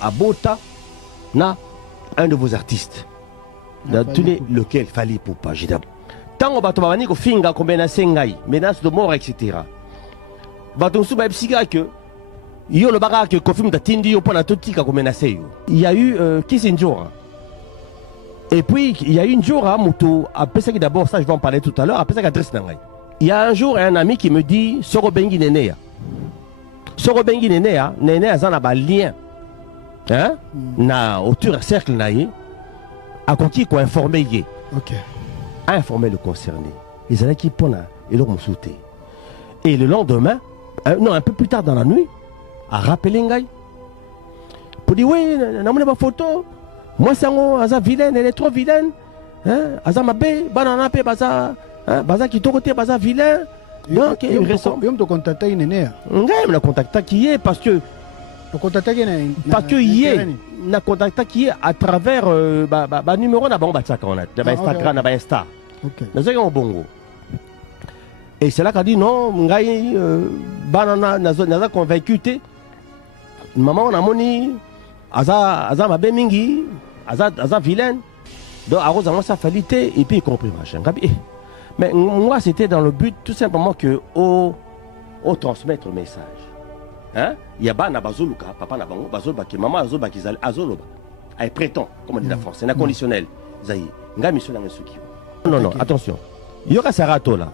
à Bota, na un de vos artistes. Tenez lequel Fally Ipupa. J'ai dit, tant on va te dire que finga combien na sengai, menace de mort, etc. Baton souba psiga que yo le baga que confirme datindi yo pona totika combien na seyo. Il y a eu Kissinjora. Et puis il y a eu une jour à Moutou, après ça d'abord ça je vais en parler tout à l'heure, après ça adresse nangai. Il y a un jour un ami qui me dit Soro Bengi Nenea. Soro Bengi Nenea, Nenea zana ba lien. Hein? Na autour cercle naïe a conquis quoi informer yé. OK. A informé le concerné. Ils allaient qui pona et leur moussouté. Et le lendemain, non un peu plus tard dans la nuit, a rappelé Ngai. Pour dire oui, n'a pas photo. Moi c'est un aza vilaine, elle est trop vilaine. Hein? Aza mabé, banana pe baza, hein? Baza qui to côté baza vilain. Donc il ressemble. Yo me contacter Nenea. Ngai me contacter qui est parce que parce que hier na contacté qui est à travers numéro na bon batsaka on a Instagram na Insta. OK. Na c'est un bongo. Et c'est là qu'a dit non ngai banana na convaincu té. Maman on a moni aza mabe mingi aza vilaine. Donc à cause de ça falité et puis il compris machin. Mais moi c'était dans le but tout simplement que au transmettre le message. Hein? Il y a pas na bazoluka, papa na bango, bazoluka ki maman azoluka ki zali azoloba. Ay prétend, comme on dit la France, c'est un conditionnel. Zayi, nga mission na ngesuki. Non non, attention. Yoka sarato là.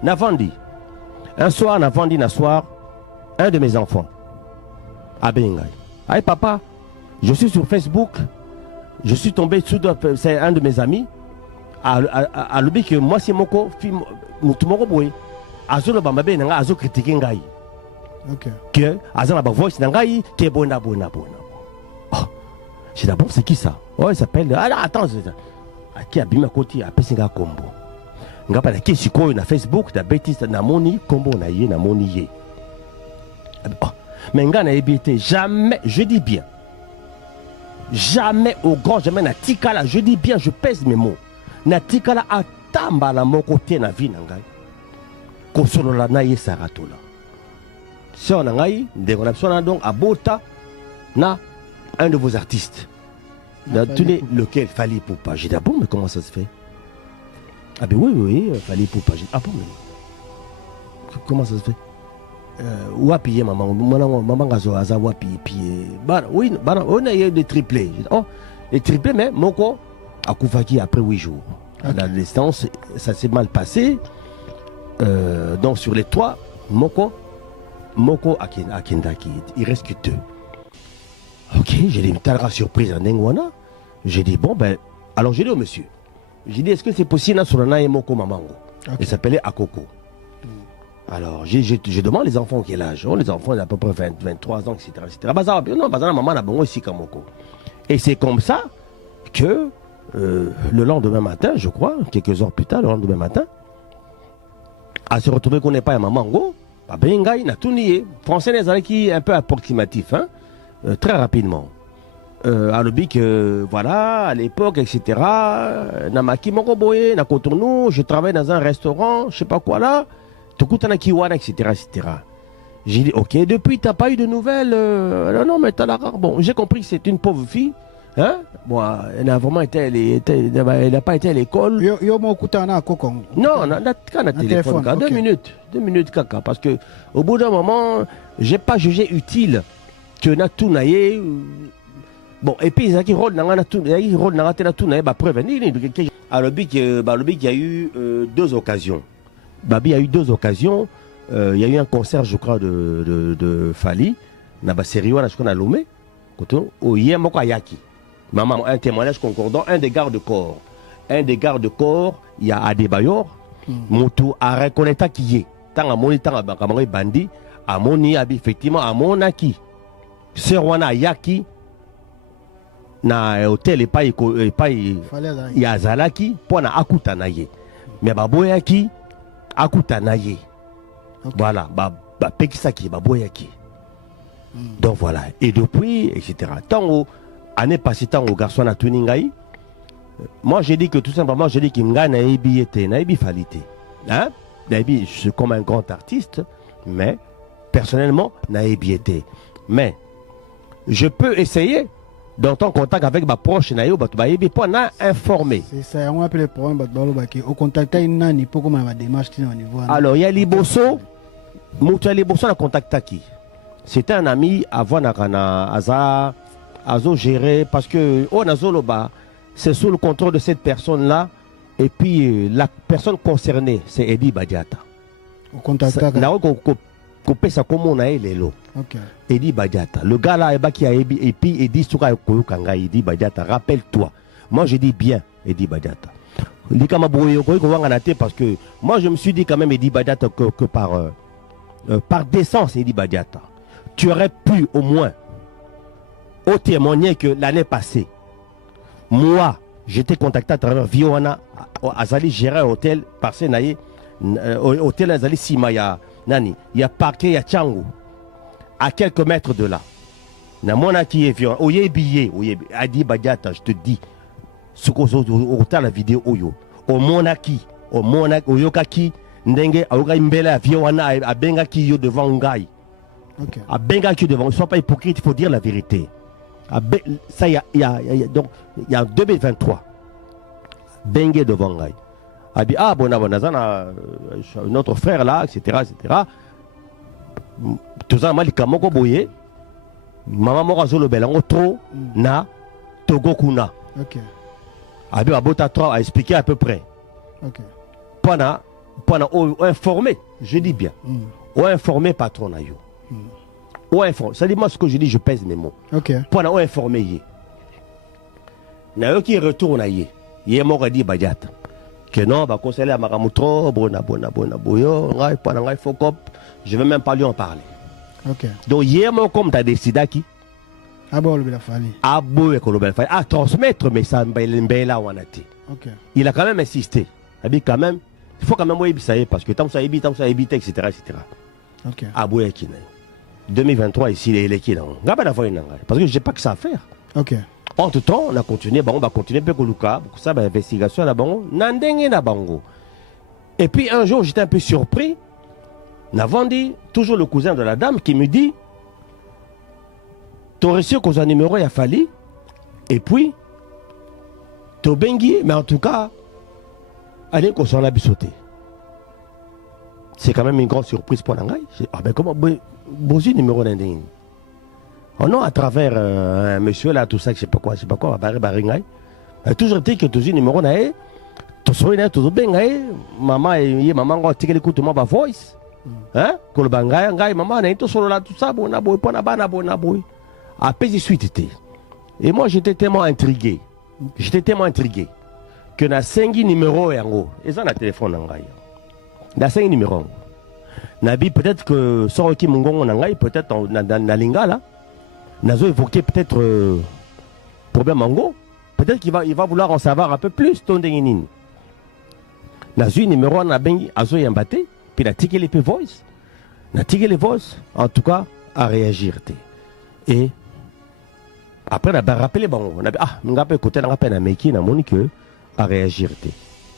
Na vandi. Un soir na vandi na soir un de mes enfants. Abengai. Ay papa, je suis sur Facebook. Je suis tombé sous c'est un de mes amis à l'obi que moi c'est moko film mutumoko boy. Azoloba mabe nga azo critiquer ngai. OK. Que azana ba voice nangai ke bona. Oh, j'ai d'abord c'est qui ça? Oh, il s'appelle attends, qui a bima côté a pesinga combo. Nga pa la ki sikoyo na Facebook da bêtise na moni combo na ye na moni ye. Oh, mais nga na ebité jamais, je dis bien. Jamais au grand jamais na tikala, je dis bien, je pèse mes mots. Na tikala atamba la mon côté na vie nangai. Ko solo la na ye saratola. Si on a donc à Bota, na un de vos artistes. Tenez lequel Fally Ipupa. J'ai dit ah bon mais comment ça se fait? Ah ben oui Fally Ipupa. Ah bon mais comment ça se fait? Wapi maman gazo aza wapi puis oui on a eu des triplés. Oh les triplés mais moko a koufaki après 8 jours. À la distance ça s'est mal passé. Donc sur les 3 Moko Akendaki, il reste que 2. Ok, j'ai dit, t'as la surprise en Nengwana. J'ai dit, bon, ben, alors j'ai dit au monsieur, j'ai dit, est-ce que c'est possible sur le Moko Mamango? Okay. Il s'appelait Akoko. Alors, je demande les enfants quel âge. Oh, les enfants, ils ont à peu près 23 ans, etc. Non, maman a bon aussi Kamoko. Et c'est comme ça que le lendemain matin, je crois, quelques heures plus tard, le lendemain matin, à se retrouver qu'on n'est pas à Mamango. Bengai na tourné français les années qui un peu approximatif hein très rapidement à l'obi que voilà à l'époque etc namaki moko boye na Cotonou je travaille dans un restaurant je sais pas quoi là tukutana kiwana etc j'ai dit ok depuis t'as pas eu de nouvelles non mais t'as la rare bon j'ai compris que c'est une pauvre fille hein bon elle a vraiment été elle n'a pas été à l'école yo mo kutana koko non na téléphone 2 minutes kaka parce que au bout d'un moment j'ai pas jugé utile que na tunaye bon et puis ça qui rôle na tunaye rôle na tela tunaye ba prévenir alors bi qu'il y a eu 2 occasions babi a eu 2 occasions il y a eu un concert je crois de Fally na ba série wana je crois na Lomé koto o yemoko ayaki maman un témoignage concordant un des gardes-corps il y a Adebayor Moutou a reconnaître qui est tant à moni tant à bakamari bandi à moni abi effectivement à monaki serwana yaki na hôtel et pas yazalaki pour na akuta na ye mais baboyaki akuta na ye voilà ba pekisaki baboyaki donc voilà et depuis etc tant année passée tant au garçon à Tuningai. Moi j'ai dit que tout simplement j'ai dit qu'il m'ga naïbi était naïbi falité hein naïbi je suis comme un grand artiste mais personnellement naïbi était mais je peux essayer d'entrer en contact avec ma proche nayo pour en informer. C'est ça, on appelle le problème au contact nani pour comment ma démarche au niveau. Alors il y a Liboso, Moutia Liboso na contact qui. C'était un ami avant na Aza Azo géré parce que Nazoloba c'est sous le contrôle de cette personne là et puis la personne concernée c'est Eddie Badiata. Au contact coupé ça comme on a lelo. OK. Eddie Badiata. Le gars là qui a et puis Eddie Souka Koyokanga Eddie Badiata, rappelle-toi. Moi je dis bien Eddie Badiata. Parce que moi je me suis dit quand même Eddie Badiata que par décence Eddie Badiata. Tu aurais pu au moins témoigner que l'année passée, moi j'étais contacté à travers Vioana Azali gérer un hôtel parce que hôtel Azali Simaya. Nani, il y a parquet, il y a Tchango, à quelques mètres de là. Na mona qui est violent, oye billet, Adi Badiata, je te dis, ce qu'on a la vidéo oyo, au monaki, oyokaki, ndenge, aoga imbela, vioana, a bengaki yo devant Ngai. OK. A bengaki devant, ne sois pas hypocrite, il faut dire la vérité. Ça, il y a 2023, bengé devant Ngai. A dit, ah, bon, notre frère là, etc. Tout ça, malika moko boye, maman moko azolo belango trop, na, togo kuna. OK. A dit, abota 3 a expliqué à peu près. OK. Pendant informer, je dis bien, ou informer patron na yo. Ou informer, ça dit moi ce que je dis, je pèse mes mots. OK. Pendant ou informer yé. Na yo qui retourne yé, yé moko dit Badiata. Que non, bah conseiller à Maramutro, boyo, je vais même pas lui en parler. OK. Donc hier, moi, comme tu as décidé qui Ah bon, le fallait. Ah bon, à transmettre, mais ça là où on a été. OK. Il a quand même insisté. Il dit quand même, il faut quand même oui, ça y est, parce que tant que ça évite, etc. OK. Ah bon, 2023 ici, il est qui là? Parce que je n'ai pas que ça à faire. OK. Entre-temps, on a continué, on va continuer pour ça, l'investigation là bango, nandenge na bango. Et puis un jour, j'étais un peu surpris. Navandi, toujours le cousin de la dame, qui me dit, tu aurais su qu'on a numéro, il a fallu. Et puis, tu bengi, mais en tout cas, allez qu'on s'en a sauté. C'est quand même une grande surprise pour l'angai. Ah ben comment, bosi numéro nandenge. Oh non, à travers un monsieur là, tout ça, je sais pas quoi, baringai. Toujours dit que tu as numéro nae, tu sois tout bien, maman et maman ont tiré l'écoute ma voice. Hein? Que le bangai, maman, n'est tout solo là, tout ça, bon, aboy, pas na boy. Après, j'y suis été. Et moi, j'étais tellement intrigué. Que na 5 numéros en haut, et ça, na téléphone en gaï. Na 5 numéros. Nabi, peut-être que sans qui mon gon en gaï, peut-être na linga là. Nazo évoqué peut-être problème en gros. Peut-être qu'il va vouloir en savoir un peu plus. Tondenginin. Nazo numéro 1 a bengi azo yambate. Puis na tiqué les voice. Na tiqué les voice. En tout cas, à réagir. Et après, on a rappelé bon. On a on a écouté, on a peine à Meki, na moni que à réagir.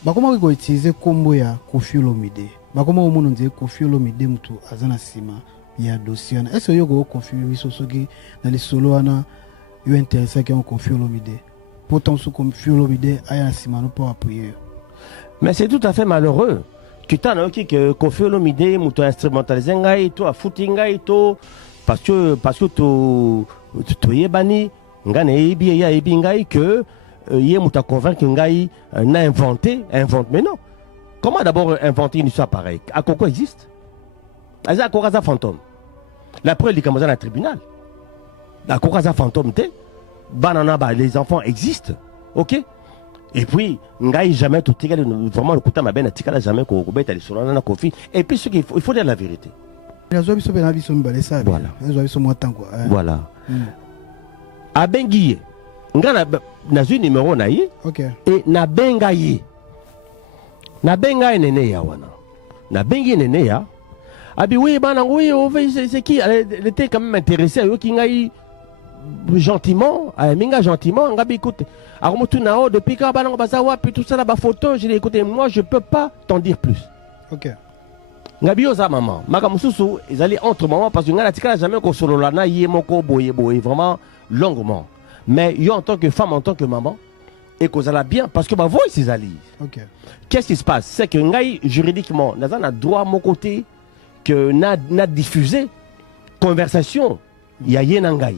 Comment vous utilisez combo ya Koffi Olomide? Comment vous dit Koffi Olomide mutu azana sima? Il y a dossier. Est-ce que vous avez confirmé dans les solos qui sont intéressés qui ont Koffi Olomide? Pourtant, ce Koffi Olomide a un simano pour appuyer. Mais c'est tout à fait malheureux. Que tu as dit que Koffi Olomide, tu as instrumentalisé, tu as foutu, parce que tu es banni, que tu as convaincu que tu as inventé. Mais non. Comment d'abord inventer une histoire pareille? À quoi existe? Aza Koraza fantôme. La preuve, il est comme dans le tribunal. La Koraza fantôme, banana, les enfants existent. Ok? Et puis, ngai jamais tout vraiment le coup ma ben tika jamais ko beta les sur la Koffi. Et puis, il faut dire la vérité. Voilà. Voilà. A bengi. Nga na zui numéro na yi. OK. Et na bengayi. Na bengayi nene ya wana. Na bengi nene ya. Abi oui, c'est qui? Elle était quand même intéressée à Yokingaï gentiment, à Minga gentiment, Ngabi écoute. Alors moi tout nao depuis quand balango bazawa puis tout ça là bas photo, j'ai dit écoutez, moi je peux pas t'en dire plus. OK. Ngabio za maman. Makamususu, ils allaient entre maman parce que nga natika jamais ko solo la na yé moko boye vraiment longuement. Mais yo en tant que femme, en tant que maman, et qu'on a bien parce que ma voix c'est ali. Ok. Qu'est-ce qui se passe? C'est que ngai juridiquement, n'a a droit à mon côté que n'a diffusé conversation. Il y a yen ngai.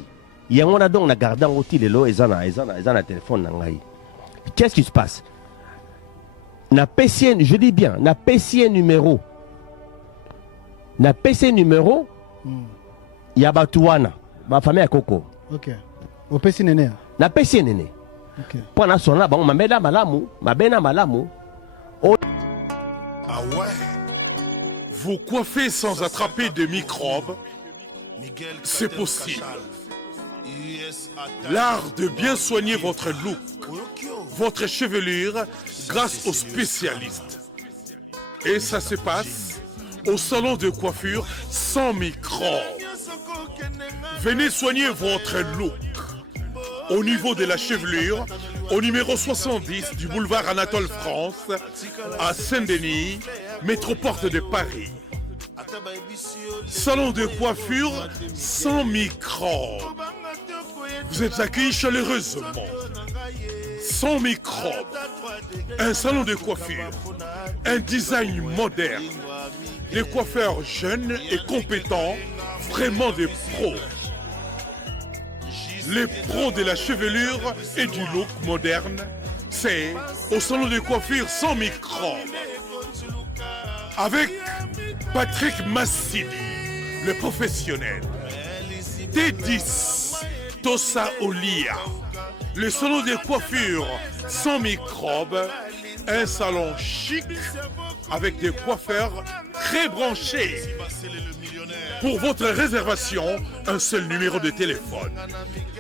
Il y a on a donc na gardant outil les lots et zana téléphone ngai. Qu'est-ce qui se passe? Na PC, je dis bien, na PC numéro. Na PC numéro, il y a Batouana, ma famille à Coco. Ok. Au PC Néné. Na PC Néné. Ok. Pendant son là, bon, ma bena malamu, ma bena malamu. Ah ouais? Vous coiffez sans attraper de microbes, c'est possible. L'art de bien soigner votre look, votre chevelure, grâce aux spécialistes. Et ça se passe au salon de coiffure sans microbes. Venez soigner votre look. Au niveau de la chevelure, au numéro 70 du boulevard Anatole France, à Saint-Denis, métroporte de Paris. Salon de coiffure sans microbes. Vous êtes accueillis chaleureusement. Sans microbes. Un salon de coiffure. Un design moderne. Des coiffeurs jeunes et compétents, vraiment des pros. Les pros de la chevelure et du look moderne, c'est au salon de coiffure sans microbes. Avec Patrick Massidi, le professionnel. T10, Tossa Olia. Le salon de coiffure sans microbes. Un salon chic avec des coiffeurs très branchés. Pour votre réservation, un seul numéro de téléphone.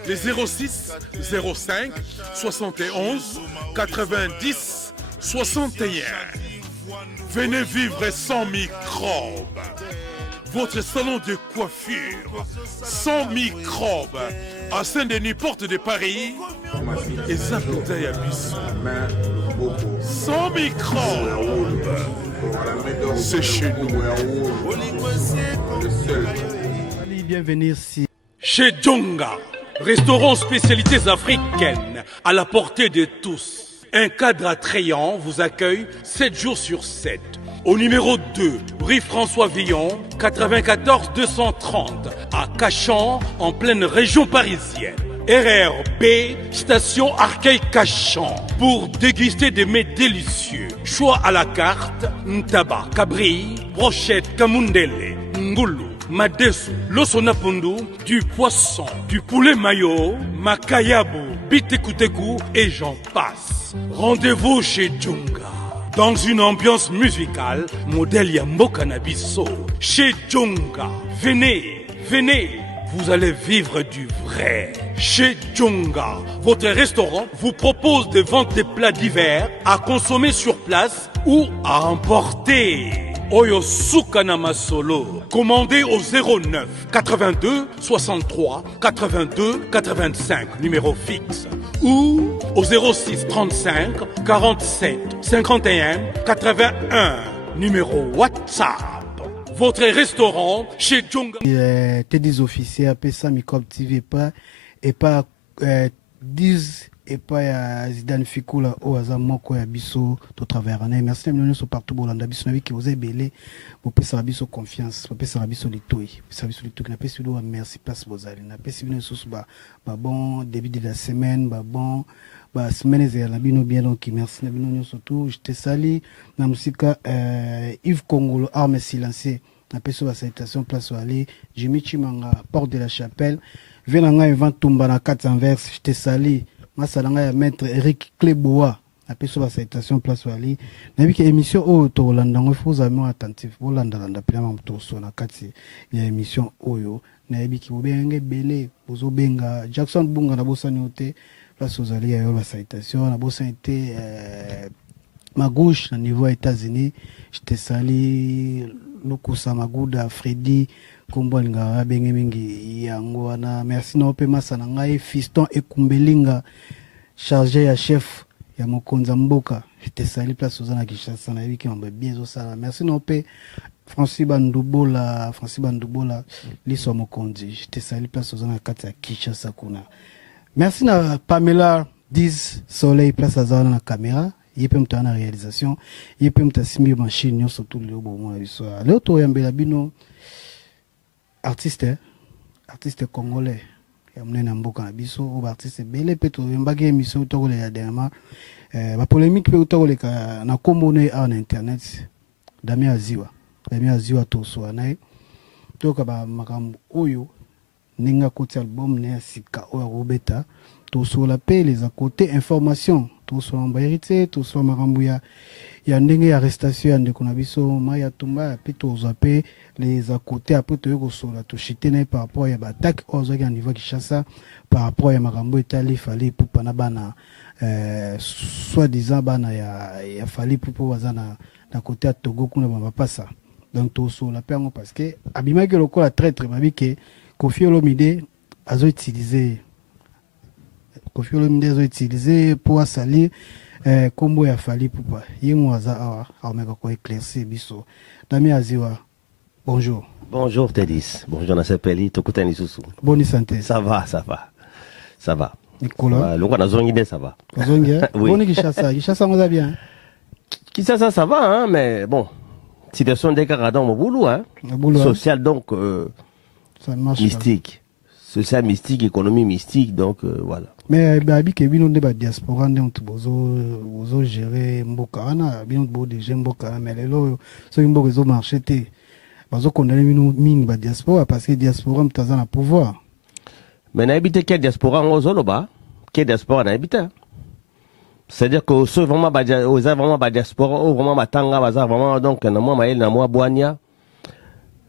Les 06 05 71 90 61. Venez vivre sans microbes. Votre salon de coiffure sans microbes à Saint-Denis, porte de Paris et Zapitaï Abyss. Sans microbes. C'est chez nous. Allez, bienvenue ici. Chez Djonga, restaurant spécialités africaines à la portée de tous. Un cadre attrayant vous accueille 7 jours sur 7. Au numéro 2, rue François Villon, 94 230, à Cachan, en pleine région parisienne. RRB, station Arcueil-Cachan, pour déguster des mets délicieux. Choix à la carte, ntaba, cabri, brochette, kamundele, ngoulou, madesu, losonapundu, du poisson, du poulet mayo, makayabu, bitekuteku et j'en passe. Rendez-vous chez Djonga. Dans une ambiance musicale, modèle Yambo Cannabiso. Chez Djonga. Venez, venez, vous allez vivre du vrai. Chez Djonga, votre restaurant vous propose de vendre des plats divers à consommer sur place ou à emporter. Oyo Sukana Masolo. Commandez au 09 82 63 82 85, numéro fixe. Ou au 06 35 47 51 81, numéro WhatsApp. Votre restaurant chez Djonga. T'es des officiers à PSA Microbe TV et pas 10 et pas Zidane Fikula au hasard moko ya biso to travers année. Merci nous sommes partout bolanda biso nabi ki vous avez belé pour pesa biso confiance pour pesa biso litoi pesa biso litoi na pesa do merci place bozali na pesa bino sous ba bon début de la semaine bon ba semaine ya la bino bien donc merci na bino surtout je te sali na musika Yves Kongolo arme silencieux na pesa ba salutation place aller Jimmy Chimanga porte de la chapelle venanga event tumba na 400 je te sali Masalanga ya maître Eric Kleboa après sur la citation place wali na biki émission oyo to landa ngo faut amis attentif bolanda landa pema mto so na kati ya émission oyo na biki bobenge belé bozo benga Jackson Bunga na bosani ote place ozali ya la citation na bosani été ma gauche na niveau États-Unis je te sali Lukusa Maguda Freddy Kombo ngara benge mingi yango wana merci na ope masa na ngai fiston ekumbelinga chargé ya chef ya mokonza mboka te sali place oza na Kinshasa na yebi ki mambo bien zo sala merci no pe Francis Bandubola liso mokonzi te sali place oza na kati ya Kinshasa kuna merci na Pamela Diz Soleil place azana na caméra yepe mta na réalisation yepe mta simbi machine yo surtout le bo mo biso leo to yambela bino artiste congolais ya mnene mboka na biso o artiste bele pe to yambaki émission to le ya dernièrement ba polémique pe to le ka na komone en internet Damien Aziwa to so na to ka ba makambo oyo ninga côté album ne sika o robeta to so la pe les à côté information to so en vérité to so makambo ya ndenge ya arrestation ya ndeko na biso Maya Tumba pe to zape les à côté après to yoko so la to chitene par rapport ya attaque aux à niveau Kinshasa par rapport ya makambo etali fallait pour pana bana soi-disant bana ya fallait pour bazana na côté à Togo kuna ba passa donc to so la pe parce que abima ke lokola traître babi ke Koffi Olomide azo utiliser pour salir combo ya fali pupa yemo aza awa ameka ko éclaircir biso Damien Aziwa bonjour Tedis bonjour na sepeli tokutani susu bonne santé ça va Nicolas longo na zongi ça va oui. Bonne Kinshasa ngoza bien Kinshasa ça va hein mais bon situation des caradons au boulot hein social donc ça marche mystique social mystique économie mystique donc voilà mais babi ke bino de ba diaspora ndem bozo gérer mboka wana bino bo de mboka mais lelo so mboka zo marché te bazo condamner bino mine ba diaspora parce que diaspora mtaza na pouvoir mais na habité quel diaspora ngozoloba quel diaspora na habité c'est-à-dire que ceux vraiment ba diaspora ou vraiment batanga baza vraiment donc na moi boania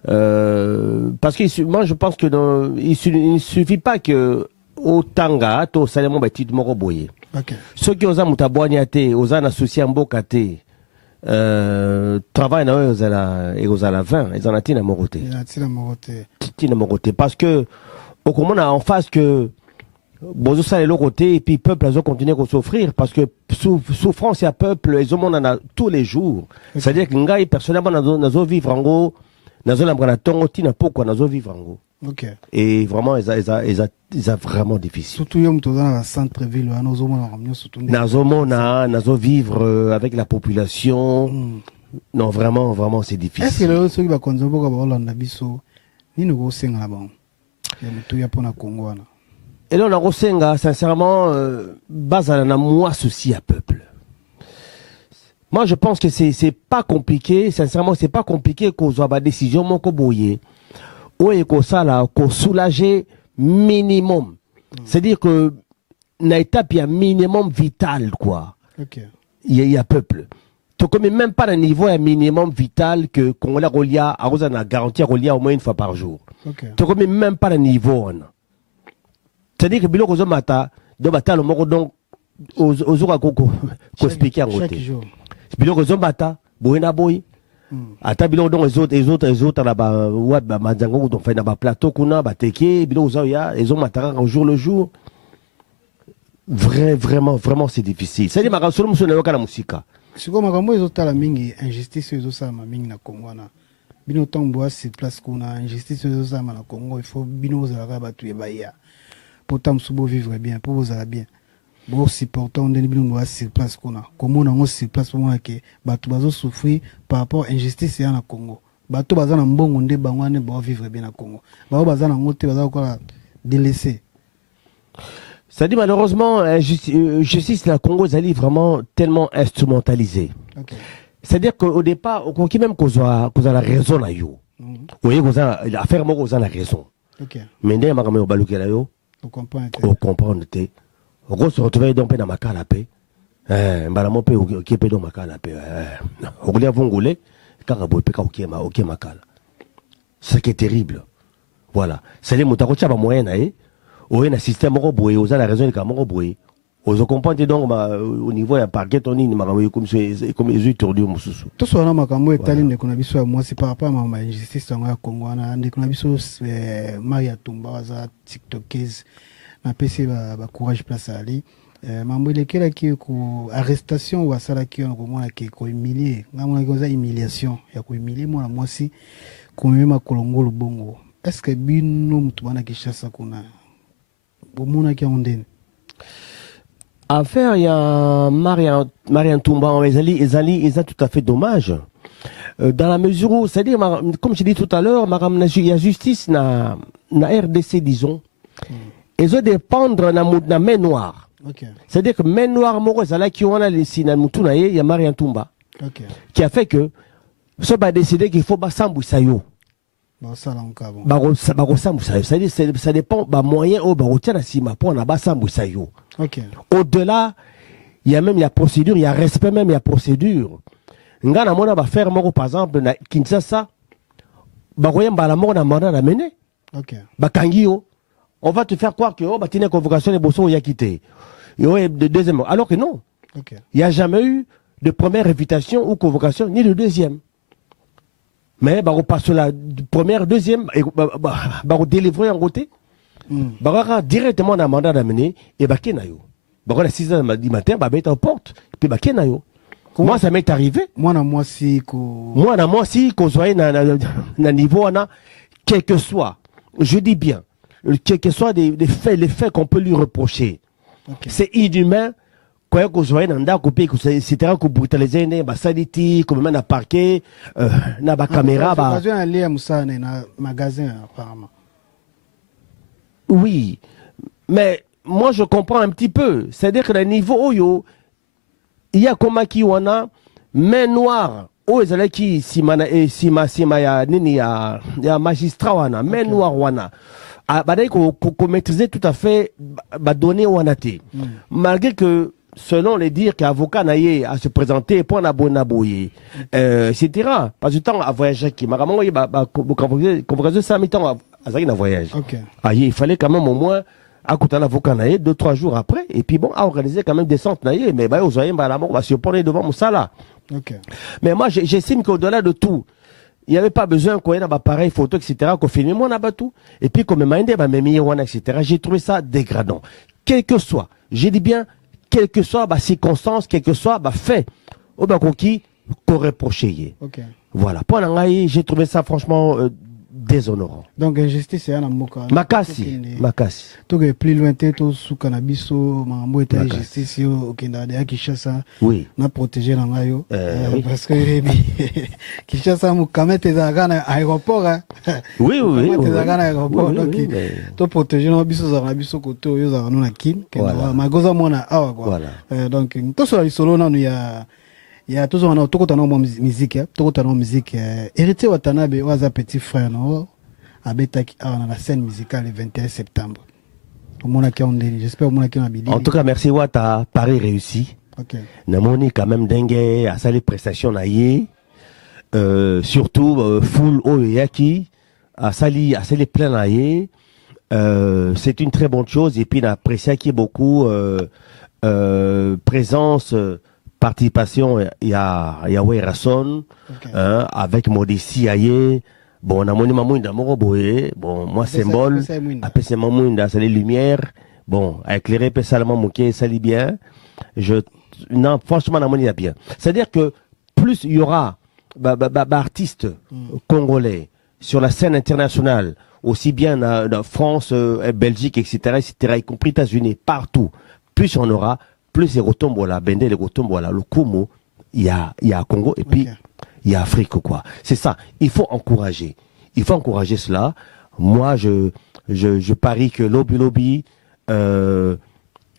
parce que moi je pense que il ne suffit pas que au Tanga to salemo betid moko boye ceux qui osa mutabwani ate osa na associé mboka te travail na ozala 20 ezana tina morote parce que au comment en face que bozo sale le côté et puis peuple a continuer à souffrir parce que souffrance et peuple ils ont a tous les jours c'est-à-dire que ngai personnellement nazo vivre en gros nazo lambana tongo tina poko nazo vivre en gros. Et vraiment, ils ont vraiment difficile. Surtout, dans le centre-ville, nazo vivre avec la population. Non, vraiment, c'est difficile. Est-ce que le ceux qui va conduire pour Hollande biso, ni nous gosenga là bas. Il y a tout ya pona Congo là. Et là, on a gosenga sincèrement base na moi souci à peuple. Moi, je pense que c'est pas compliqué. Sincèrement, c'est pas compliqué qu'on soit ba décision moko boye. Ou est ça qu'on soulager minimum. C'est-à-dire que na étape il y a minimum vital quoi. Il y a peuple. Donc comme même pas un niveau un minimum vital que qu'on la relia à on a garanti relia au moins une fois par jour. Donc comme même pas un niveau. C'est-à-dire que bilo kozo mata do bata le moko donc aux ko expliquer en côté. Bilo kozo mata boyena boy. Ata bilo donc les autres là-bas ouais ba manzango donc fait na ba plateau kuna ba teke bilo zo ya ils ont matara au jour le jour vraiment c'est difficile c'est dire ma solo muso na yoka na musika siko makambo ezotala mingi injustice ezosala mingi na Congo na bino tombo c'est place kuna injustice ezosala na Congo il faut bino ozala ba tu ebaya pour tamsubo vivre bien pour vous aller bien bon supporter on donne bino sur place kuna comment on sur place pour moi que bato bazo souffrir par rapport à injustice ya na Congo bato baza na mbongo nde bangwane ba vivre bien na Congo ba baza na ngote baza ko délaissé. Ça dit malheureusement justice la Congo est vraiment tellement instrumentalisée. C'est-à-dire qu'au départ qui même qu'on a la raison là yo. Oui qu'on a affaire moi qu'on a la raison. Mais ndé makama yo balukela yo. On comprend te. On se retrouve donc dans ma canapé. Mbala mo pe qui pe dans ma canapé. On regarde vongolé quand on peut ok makala. Ce qui est terrible. Voilà. C'est les mutako tchaba moyenne au système roboé aux la raison de camon roboé. Aux comprendre donc au niveau ya parquet on ni makamo comme les tordu mususu. Tout ça na makamo etali ndeko na biso moi c'est par rapport à ma injustice en Congo na ndeko na biso Maria Tumba za TikTokers. na pc ba courage place ali mambo lekela ki ko arrestation ou asala ki on ko mona ki ko humilier ngamona ko za humiliation ya ko humilier mona mwasi ko mema kolongolo bongo. Est-ce que bino mtu bana kishasa kuna bomona ki ondene affaire, il y a Marian Toumba, ils ont tout à fait dommage. Dans la mesure où, c'est-à-dire, comme je dis tout à l'heure, il y a justice na RDC, disons. Ils ont dépendre na main noire. Okay. C'est-à-dire que main noire, là qui ont il y a Marian Toumba. Okay. Qui a fait que, ça va décider qu'il faut Bassambou Sayo. C'est-à-dire, ça dépend, moyen, pour na Bassambou Sayo. Okay. Au-delà, il y a même la procédure, il y a respect même, il y a procédure. Ngana mona ba faire moko par exemple na Kinshasa, ba koyemba la mort na mandat d'amener. OK. Ba kangio, on va te faire croire que oh ba tine convocation les bosso ya quitté. Et de deuxième, alors que non. OK. Il n'y a jamais eu de première invitation ou convocation ni de deuxième. Mais ba passe la première, deuxième et ba délivrer en côté. Bah directement dans le mandat d'amener et bah kenayo. Bah à 6h du matin bah mettre aux portes puis bah kenayo. Moi ça m'est arrivé. Moi si qu'on soit na niveau na quel que soit, je dis bien, quel que soit les faits qu'on peut lui reprocher. Okay. C'est inhumain quand qu'on soit dans da coupé que etc que brutaliser né bah saliti comme même na parquet na ba caméra bah. Occasion aller à Moussa na magasin apparemment. Oui, mais moi je comprends un petit peu. C'est-à-dire que le niveau Oyo, il y a comme qui on a main noire. Oh, ils qui sima ya nini ya magistrat wana main noire wana. Badai qu'on maîtrisait tout à fait donner wana te. Malgré que selon les dires qu'avocat naïe à se présenter pour na bonaboye, etc. Parce que temps à voyager qui m'a vraiment convocation 5 mi-temps à voyage. Okay. Il fallait quand même au moins à côté de l'avocat naïe 2-3 jours après et puis bon à organiser quand même des centres naïe mais bah aux on va se prendre devant Moussala. Okay. Mais moi j'estime qu'au-delà de tout il n'y avait pas besoin qu'on ait un appareil photo etc qu'on filme moi n'a pas tout et puis qu'on me mande etc. J'ai trouvé ça dégradant. Quel que soit, j'ai dit bien quelle que soit la circonstance, quel que soit fait, au qui qu'on reproché. Okay. Voilà. Pour l'angaï, j'ai trouvé ça franchement déshonorant. Donc injustice c'est un moka. Makasi. Tout est plus loin tout sous cannabis mambo est injustice au Kenya Kinshasa. Oui. Na protéger l'angayo. Oui. Parce que Kinshasa mu kamete za gana aéroport. Oui. Kamete za gana aéroport donc to protéger no biso za biso côté yo za no na kin. Magoza mona awa quoi. Donc to so solo na il y a toujours un autre musique, héritier Watanabe waza petit frère no abetaki dans la scène musicale le 21 septembre. J'espère que en tout cas merci Wata Paris réussi. OK. Namoni quand même dingue à ça les prestations naïe surtout full oyaki à ça les plein naïe c'est une très bonne chose et puis n'apprécie qui beaucoup présence participation il y a Werrason avec Modestie Aye bon on a mon maman d'amour boé bon moi symbole après c'est maman c'est les lumières bon à éclairer spécialement mon qui ça lit bien non franchement la monnaie bien c'est-à-dire que plus il y aura artistes congolais sur la scène internationale aussi bien en France Belgique etc y compris États-Unis partout plus on aura plus les Rotombola, Bende, les Rotombola, le Kumu, il y a Congo et puis il y a Afrique quoi. C'est ça. Il faut encourager. Il faut encourager cela. Moi, je parie que lobby,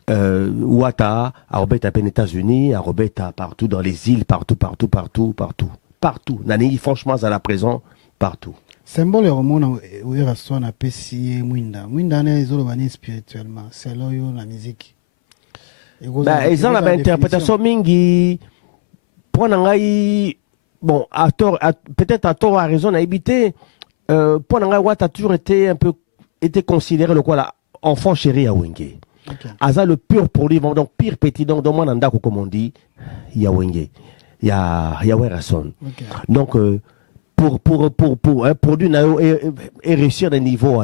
Ouattara, à Robert à les États-Unis, à Robert partout dans les îles, partout. Nani, franchement, à la présent, partout. Symbole le roman où il reste un appécié Mwinda. Mwinda n'est pas spirituellement. C'est là la musique. Ils ont la interprétation mingi pour n'angai bon à tort peut-être à tort à raison à éviter pour n'angai Watt a toujours été un peu considéré le quoi là enfant chéri à Wenge. Aza le pur produit donc pire petit donc dans mon andako comme on dit il y a Wenge il y a Werrason. Donc pour un produit et réussir des niveaux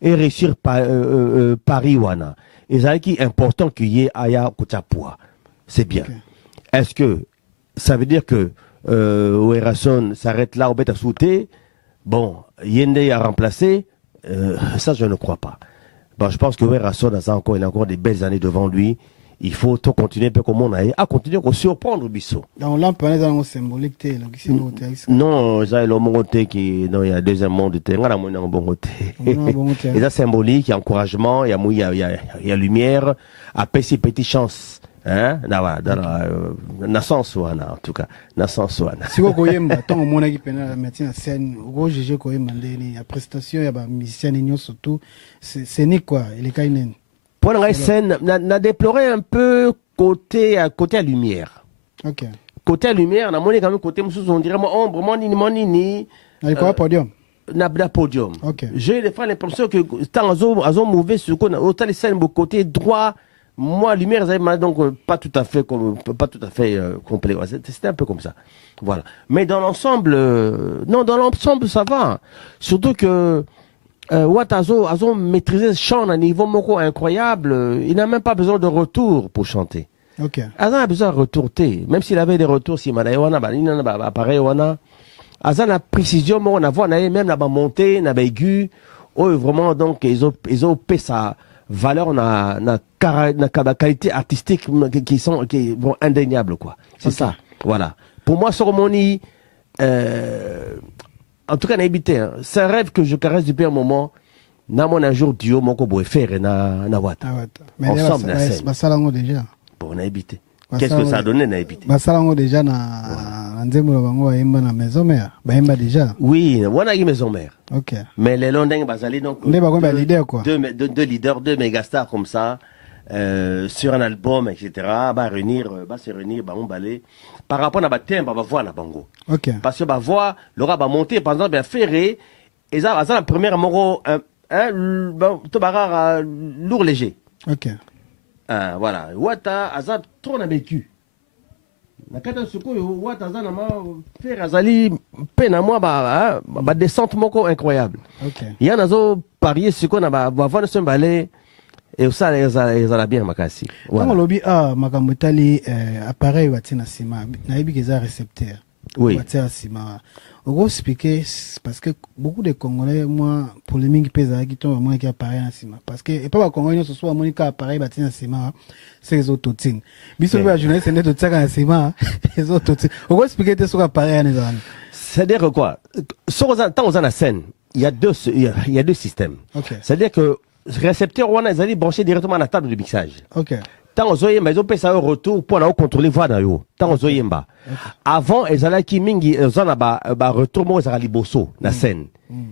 et réussir Paris wana. Et ça qui est important qu'il y ait aya kutapua. C'est bien. Okay. Est-ce que ça veut dire que Werason s'arrête là au bête à sauter? Bon, Yende a remplacé. Ça, je ne crois pas. Bon, je pense que Werason il a encore des belles années devant lui. Il faut tout continuer un peu comme on a à continuer à surprendre Bissot. Dans l'empire, dans le symbolique, non, ça le monde qui non, il y a deuxième monde il y a un bon côté. Et ça symbolique, il y a encouragement, il y a lumière, à petit chance. Hein? Na sens en tout cas, na sens wana. Si vous voyez tant au monde qui peine mettre en scène, vous jugez quoi la prestation, il y a ba musicien et surtout c'est ni quoi, il est kainen. Pour la scène, n'a déploré un peu côté à lumière. OK. Côté à lumière, on a monné quand même côté on dirait ombre, mon nini. Il quoi podium? Na podium. OK. J'ai des fois l'impression que tant azo mauvais sur quoi autant les scènes côté droit. Moi, lumière, donc pas tout à fait complet. C'était un peu comme ça. Voilà. Mais dans l'ensemble, non, dans l'ensemble, ça va. Surtout que Watazo maîtrisé ce chant à un niveau moko incroyable. Il n'a même pas besoin de retour pour chanter. OK. Azan a besoin de retour. Même s'il avait des retours, si Madaïwana, pareil, Azan a précision, on a vu, même la montée, la aigu. Oh, vraiment, donc, ils ont fait ça. Valeur na qualité artistique qui sont indéniables quoi. C'est okay. Ça. Voilà. Pour moi Soromoni en tout cas n'a habité hein. C'est un rêve que je caresse depuis un moment. Na mon un jour duo moko boe faire na wata. Mais ensemble la scène. Basalango déjà. Bon, on a habité. Qu'est-ce que ça a donné na habité? Basalango déjà na nzembo bango yemba na maison mère. Ba yemba déjà. Oui, on a eu maison mère. OK. Mais les Londins basali donc leader quoi. Deux leaders, deux mégastars comme ça sur un album etc. Va se réunir on balai par rapport à thème va voir la bango. OK. Parce que va voir l'aura va monter par exemple ferré et ça la première moro to barara lourd léger. OK. Voilà, wata azab trop na vécu. Na kata suko wata zana ma faire azali pena moi ba descente moko incroyable. OK. Il y en a zo parier suko na ba voir ce balai et ça ils a bien makasi. Voilà. Quand lobby makambo tali appareil watina sima na yebi keza récepteur. Oui. Watina sima. On va expliquer parce que beaucoup de Congolais, moi, polémique pèse qui tombe moi qui appareil en ciment. Parce que et pas les Congolais ce soit moi qui appareil bâti en ciment, c'est les autres tines. Bisous les journalistes c'est de ça en ciment, les autres tines. On va expliquer ce appareil en ciment. C'est-à-dire quoi? Tant aux en la scène, il y a deux systèmes. Okay. C'est-à-dire que récepteur on a allé brancher directement à la table de mixage. OK. Tant aux oyen, mais ils ont payé ça au retour pour contrôler voix dans yo. Tant aux oyen bas. Avant, ils allaient qui mingi, ils ont retour moi ils allaient bosso la scène.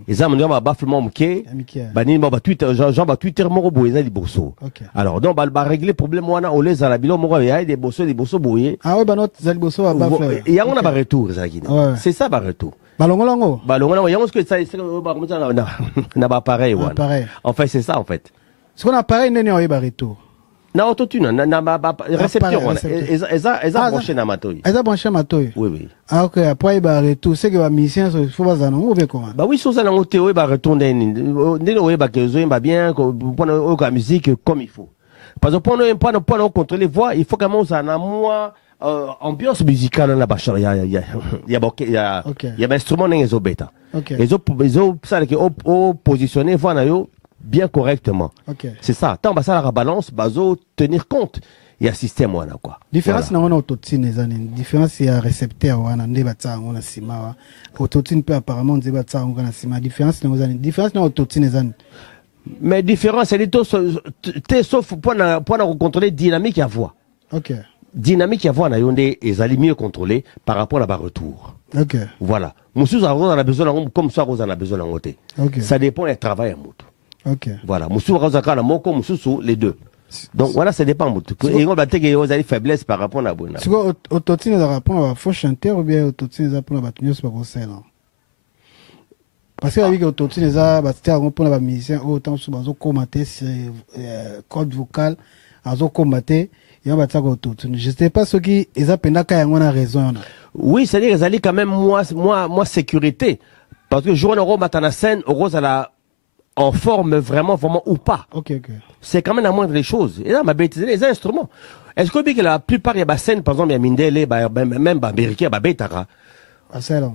Ils ont mené un bafflement mké. Bani ba Twitter, Jean ba Twitter mo boye ils allaient bosso. Alors donc ba régler problème moi on les a bilo mo ya des bosso boye. Ah ouais ba notre ils allaient bosso ba baffle. Et on a ba retour ça qui. C'est ça ba retour. Balongo. Balongo, il y a que ça ba comme ça na ba pareil ouais. En fait c'est ça en fait. Ce qu'on a pareil n'est pas ba retour. Na autotune na récepteur ils a branché na matoi. Ils a branché matoi. Oui. Ah OK, après il va retour, c'est que les musiciens il faut pas en ou bien comment? Bah oui, ça na ngote ba retourner ni o ba que zo ba bien pour la musique comme il faut. Parce que pour nous contrôler voix, il faut quand même ça na moi ambiance musicale là bas il y a instrument n'enzo beta. OK. Ils ont ça que au positionner voix na yo bien correctement. Okay. C'est ça. Tant ça la balance, bazo tenir compte. Il y a système wana quoi. Différence na wana autotune ezane. Différence ya récepteur wana nde batsa ngona sima. Autotune peut apparemment nde batsa ngona sima. Différence na ezane. Différence na autotune ezane. Mais différence c'est t'es sauf pour contrôler dynamique à voix. OK. Dynamique à voix na yonde ezali mieux contrôler par rapport à la retour. OK. Voilà. Monsieur on a besoin comme ça on a besoin en côté. OK. Ça dépend du travail à moto. OK. Voilà, Moussou Razaka na moko Moussou les deux. Donc voilà, ça dépend moto. Et on va te que vous avez faiblesse par rapport à bona. C'est quoi autotune za rapport à faux chanteur ou bien autotune za pour la batunyo pas pour ça là. Parce que avec autotune za bastia pour la musicien autant sous bazo commenter c'est code vocal azo combattre ya batsaka autotune. Je sais pas ce qui eza pendaka yango na raison na. Oui, c'est-à-dire qu'ils allaient quand même moi sécurité. Parce que jour en matin la scène, Rose en forme vraiment ou pas. OK. C'est quand même la moindre des choses. Et là, ma bêtise, les instruments. Est-ce que la plupart des scènes, par exemple, il y a Mindele, même Américain, Betara. Ah ça là.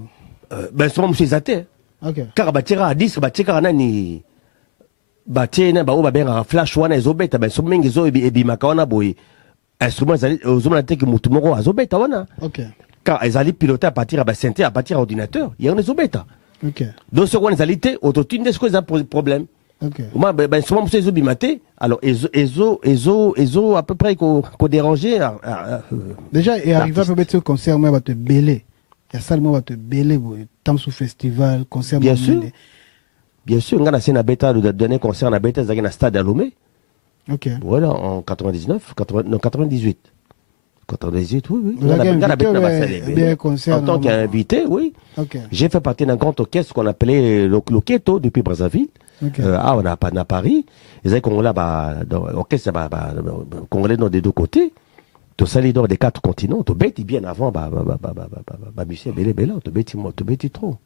Ben souvent monsieur Zaté. OK. Car batira à 10, batira nani batena ba oba benga flash wana ezobeta ben somengi zo ebi makawana boy. Instrument ezali ozomona te que mutu moko azobeta wana. OK. Car ezali piloté à partir à synthé à partir ordinateur, il y a un ezobeta. OK. Donc ce qu'on ezali te autotune des causes problème. OK. Moi ben souvent monsieur ezobimate alors ezo à peu près ko déranger. Déjà et arrivé à peu près concert moi va te belé. Il y a ça moi va te belé tam sous festival concert. Bien sûr. Bien sûr, on a la bêta le dernier concert à bêta dans le stade à Lomé. OK. Voilà, en 98. 98, oui. Vous avez invité concert en tant qu'invité, oui. OK. J'ai fait partie d'un grand orchestre qu'on appelait le Keto depuis Brazzaville. OK. On a Paris. Ils avaient Congolais dans l'orchestre congolais des deux côtés. Tu salis dans des 4 continents. Tu bêtis bien avant, monsieur Bélé, tu bêtis trop.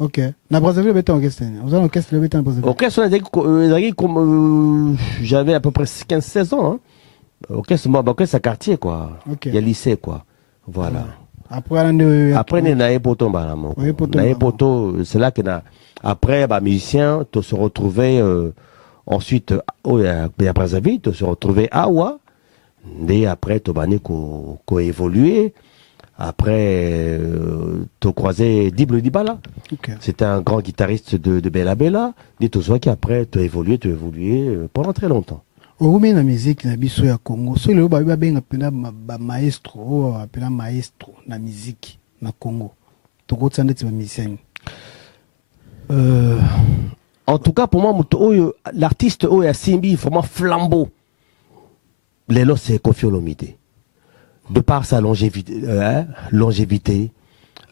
OK. Na Brazzaville bêtis orchestre. Vous avez orchestre bêtis en Brazzaville. Orchestre, j'avais à peu près 15-16 ans. Hein. Orchestre à quartier, quoi. OK. Il y a lycée, quoi. Voilà. Après, nae poto, c'est là que après, musicien, tu se retrouvais ensuite, à Brazzaville, tu se retrouvais à Awa. Et après, tu as évolué. Après, tu as croisé Diblo Dibala. Okay. C'était un grand guitariste de Bella Bella. Dit toi qu'après, tu as évolué pendant très longtemps. Au la musique, na biso ya Congo. So le ba benga pena maestro, pena maestro na musique na Congo. To go tsande ti musicien. En tout cas, pour moi, l'artiste a Simbi vraiment flambeau. Lélo, c'est Koffi Olomide. De par sa longévité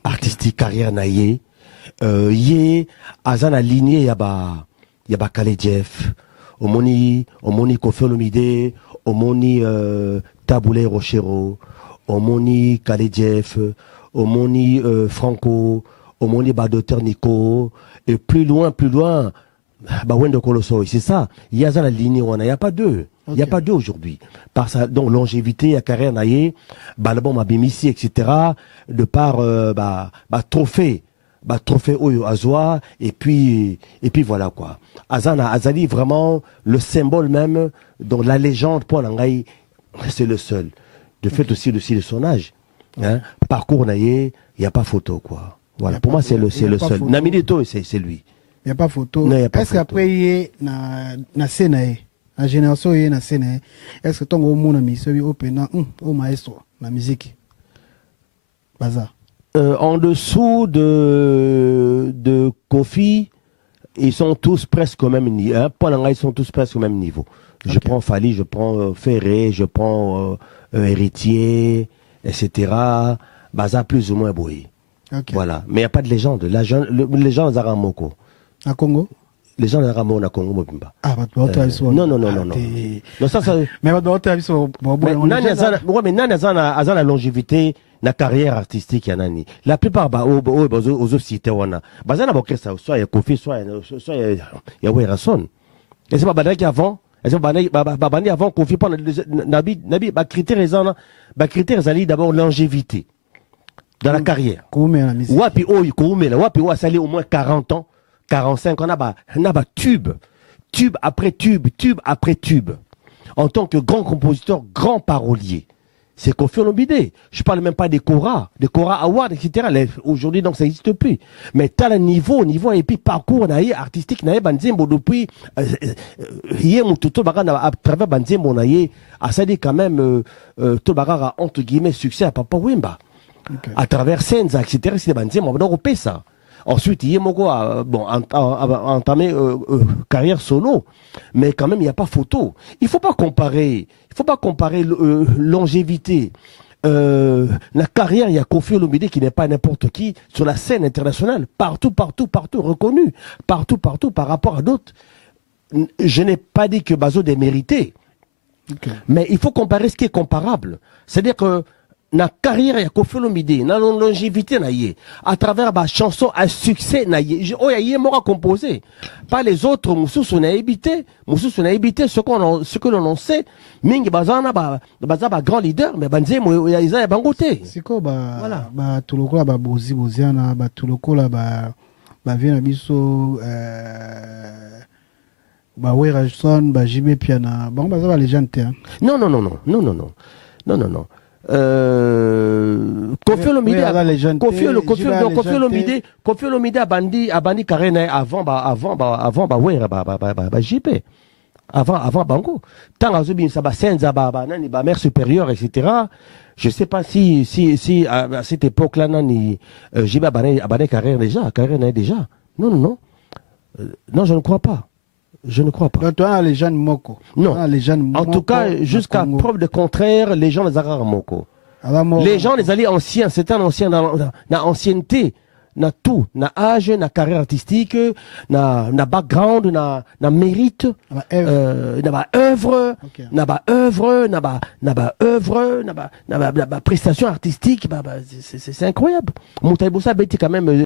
artistique, carrière naïe, yé, azana lignée, yaba Kale Jeff, omoni Koffi Olomide, omoni Taboulé Rochero, omoni Kale Jeff, omoni Franco, omoni Docteur Nico, et plus loin, Wendo Colosso, c'est ça. Il y a la lignée, il n'y a pas deux. Il n'y a pas deux aujourd'hui. Par sa longévité, à carrière naïe, l'album Abimissi, etc. De par trophée Oyo Azwa, et puis voilà quoi. Azali vraiment le symbole même, dont la légende pour l'angaï, c'est le seul. De fait aussi de son âge. Hein. Parcours naïe, il n'y a pas photo quoi. Voilà. Pour moi c'est le seul. Namidito c'est lui. Il n'y a pas photo. Est-ce qu'après il y a na scène la génération est na scène est-ce que ton monde ami celui open au maestro la musique Baza en dessous de Koffi ils sont tous presque au même niveau hein? Ils sont tous presque au même niveau. Je prends Fali, je prends Ferré, je prends Héritier, etc. Baza plus ou moins boy. Voilà, mais il n'y a pas de légende. La légende Zaramoko. À Congo? Les gens de Ramon à Congo Mobimba. Ah, non. Non, ça. Mais la longévité, la carrière artistique, Yanani. La plupart, aux cités, bazana bokesa, soit il y a Koffi, soit il y a Werrason. Et c'est pas Badaki avant. Et c'est pas Badaki avant Koffi, Nabi, critère est d'abord longévité. Dans la carrière. Wapi, Wapi, ça allait au moins 40 ans. 45, on a tube après tube après tube. En tant que grand compositeur, grand parolier. C'est Koffi Olomide. Je parle même pas des Kora Awards, etc. Aujourd'hui, donc, ça n'existe plus. Mais t'as le niveau et puis parcours artistique, Banzembo depuis, à travers Banzembo, ça dit quand même, Tobara a entre guillemets succès à Papa Wemba. À travers Senza, etc. C'est Banzembo, on va repérer ça. Ensuite, Yemoko a entamé carrière solo, mais quand même, il n'y a pas photo. Il ne faut pas comparer longévité. La carrière, il y a Koffi Olomide qui n'est pas n'importe qui sur la scène internationale, partout, reconnu, partout par rapport à d'autres. Je n'ai pas dit que Bazo déméritait. Mais il faut comparer ce qui est comparable. C'est-à-dire que la carrière ya Koffi Olomide, la longévité na yé, à travers ma chanson, un succès na yé, oh yé m'aura composé. Pas les autres, moussous on a évité, ce que l'on sait, mingi bazana ba grand leader, mais banze mo ya isa ya bangote. Siko Voilà. ba tuloko ba boziana ba tuloko la ba vient biso ba Werson ba JB Piana bon baza ba légende hein. Non. Koffi Olomide a bandi carré avant Wera ba JP. Avant Bango. Tant azubi ça ba senza ba nani ba mère supérieure etc. Je sais pas si à cette époque-là nani JB a bandi carrière déjà. Non, je ne crois pas. Donc, toi, les gens Moko. Non. En tout cas, jusqu'à preuve de contraire, les gens les agarrent Moko. Les gens les alliés anciens, c'est un ancien dans ancienneté, na tout, na âge, na carrière artistique, na background, na mérite, na œuvre, na prestation artistique, c'est incroyable. Moutaïboussa a quand même,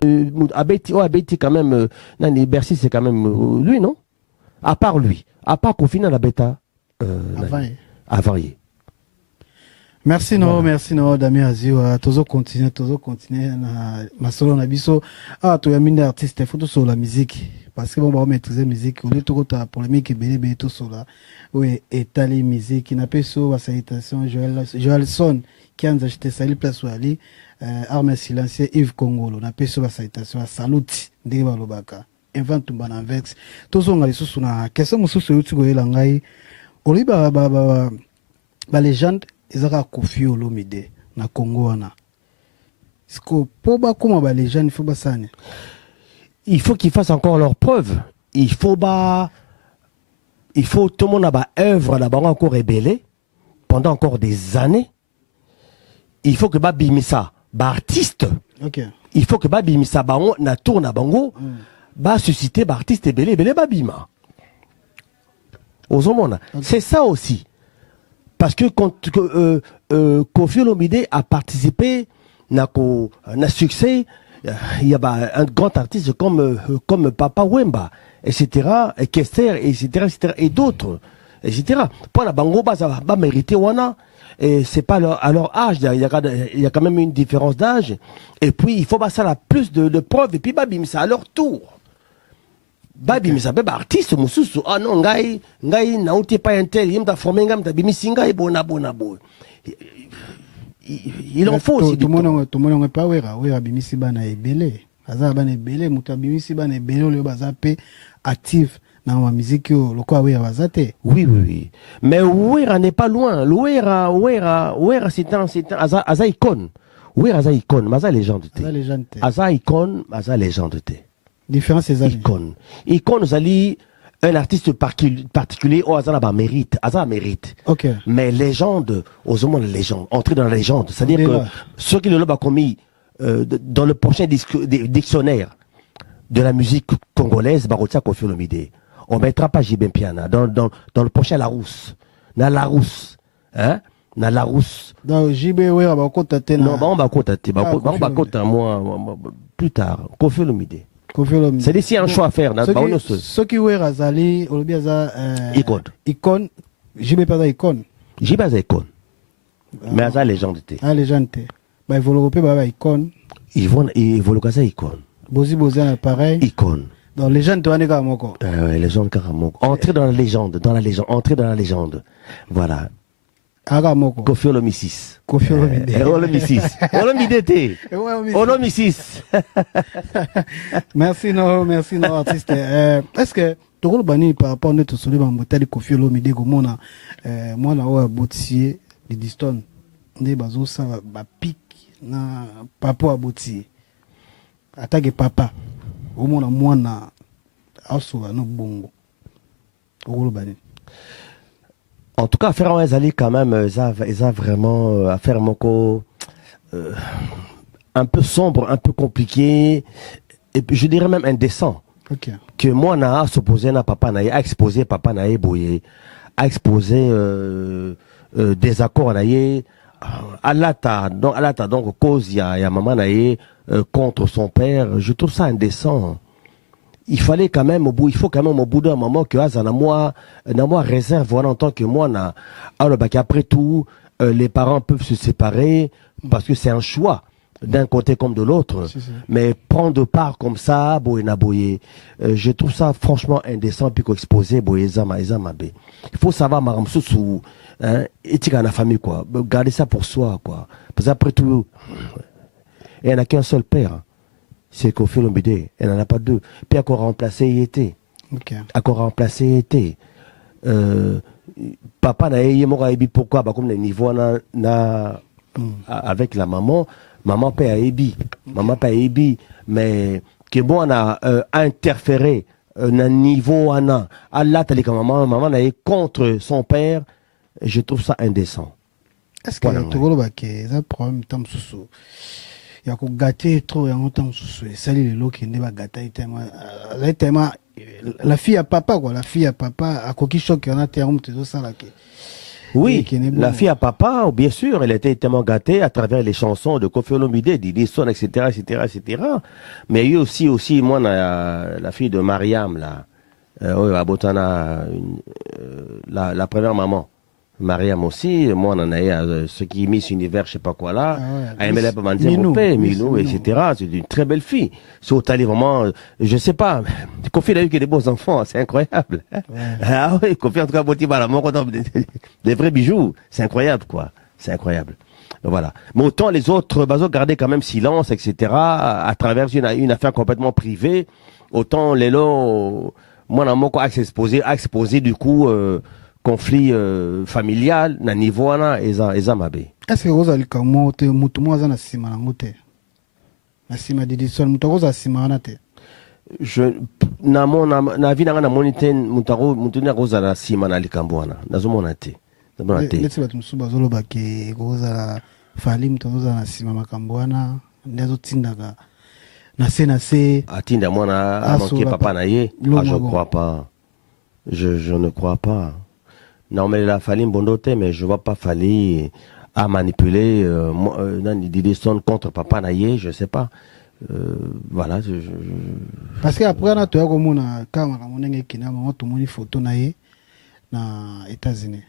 Nani Bercy c'est quand même lui, non? À part lui, à part qu'au final la bêta avant. Merci no Damien Aziwa tozo continuer na masolo na biso to yamine artiste faut sur la musique parce que bon ba maîtriser musique on est tout ta polémique belé tout sur là oui étaler musique na peso wa salutation Joelson qui a acheté sali place wali arme silencieux Yves Congolo na peso wa salutation salut ndé balobaka invente mbana vex tozonga lisusu na question mususu yuti goyela ngai oliba ba légende ezaka Koffi Olomide na Congo wana. Siko poba kuma ba légende faut basane. Il faut qu'ils fassent encore leurs preuves. Il faut tout le monde a ba œuvre là-bas encore rébellé pendant encore des années. Il faut que ba bimisa ba artiste. OK. Il faut que ba bimisa ba on na tourne bango. Ba susciter ba artiste belé ba bima. Ozomona. C'est ça aussi. Parce que Koffi Olomide a participé na succès, il y a un grand artiste comme Papa Wemba, etc., et Kester, etc., et d'autres, etc. Pour la bango ça va mériter wana, et c'est pas à leur âge, il y a quand même une différence d'âge, et puis il faut ça la plus de preuves, et puis babim ça à leur tour. Babi mais ça peut artiste mususu non ngai nauti pas intel yimta formé ngam ta bimisi ngai bona il en faut aussi tout le monde pas wera bimisi bana ebele aza bana ebele muta bimisi bana ebele le bazape actif dans la musique le quoi wera bazate oui mais wera n'est pas loin wera c'est un aza icône wera aza icône maza légende aza icône maza légende différence ces icône zali un artiste particulier au hasard ba mérite OK mais légende aux hommes légende entrer dans la légende c'est-à-dire que ceux qui le l'ont commis dans le prochain dictionnaire de la musique congolaise barotia Koffi Olomide on mettra pas JB Piana dans le prochain Larousse hein na Larousse dans JB ouais ba contacter non on va contacter moi plus tard Koffi Olomide. C'est ici un choix à faire. Ceux qui ont razali, on a icône. JB pas icône. JB pas icône. Mais à la légende. Légende. Bah, ils vont l'européen, bah, icône. Ils vont le icône. Bozi, pareil. Icône. Dans légende, tu vas aller Karamoko. Ouais, légende Karamoko. Entrer dans la légende. Entrer dans la légende. Voilà. Aramoko. Koffi Olomide 6. Koffi Olomide. Olomide 6. Olomide T. Olomide 6. Merci, artiste. Est-ce que tu as bani par rapport à notre soulevé en bouteille Koffi Olomide, moi, na botier, les distons, des bazos, ça va pique, na papa à botier. Attaque papa. Au moins, moi, na, asso, no bongo. Au bani. En tout cas, faire un Zali quand même, ça vraiment affaire moko un peu sombre, un peu compliqué, et puis je dirais même indécent. Okay. Que moi na s'opposer na papa na a exposé papa na boye a exposé des accords naïe alata donc cause il y a maman naïe contre son père. Je trouve ça indécent. Il faut quand même au bout d'un moment que na moi réserve voilà en tant que moi na alors bah qu'après tout les parents peuvent se séparer parce que c'est un choix d'un côté comme de l'autre. Mais prendre part comme ça je trouve ça franchement indécent puis qu'exposer boyeza il faut savoir maram sous éthique à la famille quoi, garder ça pour soi quoi, parce qu'après tout il n'y en a qu'un seul père. C'est Koffi Olomide, elle n'en a pas deux. Puis encore remplacé, il était. Encore remplacé, il était. Papa n'a pas eu pourquoi comme le niveau avec la maman pas ébi. Maman pas ébi. Mais que bon, on a interféré un niveau, Allah, t'as comme maman n'a contre son père. Je trouve ça indécent. Est-ce que tu vois que un problème tant sous il y a gâté trop en temps sous salut le lot qui n'est pas gâté tellement la fille à papa quoi, la fille à papa à coquille choc on a terme tout ça là qui oui, la fille à papa, bien sûr, elle était tellement gâtée à travers les chansons de Koffi Olomide, Didi Son, etc., etc. Mais il y a aussi, moi, la fille de Mariam, là, à Botana, la première maman. Mariam aussi, moi on en a ce qui est Miss Univers, je sais pas quoi là, Aimela Milou, etc. C'est une très belle fille. C'est au tali vraiment, je sais pas, Koffi a eu que des beaux enfants, c'est incroyable. Ah oui, Koffi en tout cas, des vrais bijoux, c'est incroyable quoi, c'est incroyable. Voilà. Mais autant les autres, Bazo gardaient quand même silence, etc. à travers une affaire complètement privée, autant les lots, moi on a exposé du coup, conflit familial na niveau na eza mabe. Est-ce que vous avez comment te mutu mwaza na sima na ngote na sima Didi Son mutu koza sima na te je na vie na monite mutu na koza na sima na likambo wana nazomona te ndetse batu musuba zoloba ke koza fali mutu koza na sima makambo wana ndazo tindaka na se atinda mwana amanke papa na ye. Je crois pas, je ne crois pas. Non, mais la Fali Mbondote, mais je vois pas Fali à manipuler Didi Son contre Papa Naye, je sais pas. Voilà. Parce qu'après, on a tout comme on a quand on a tout le photo Naye dans les États-Unis.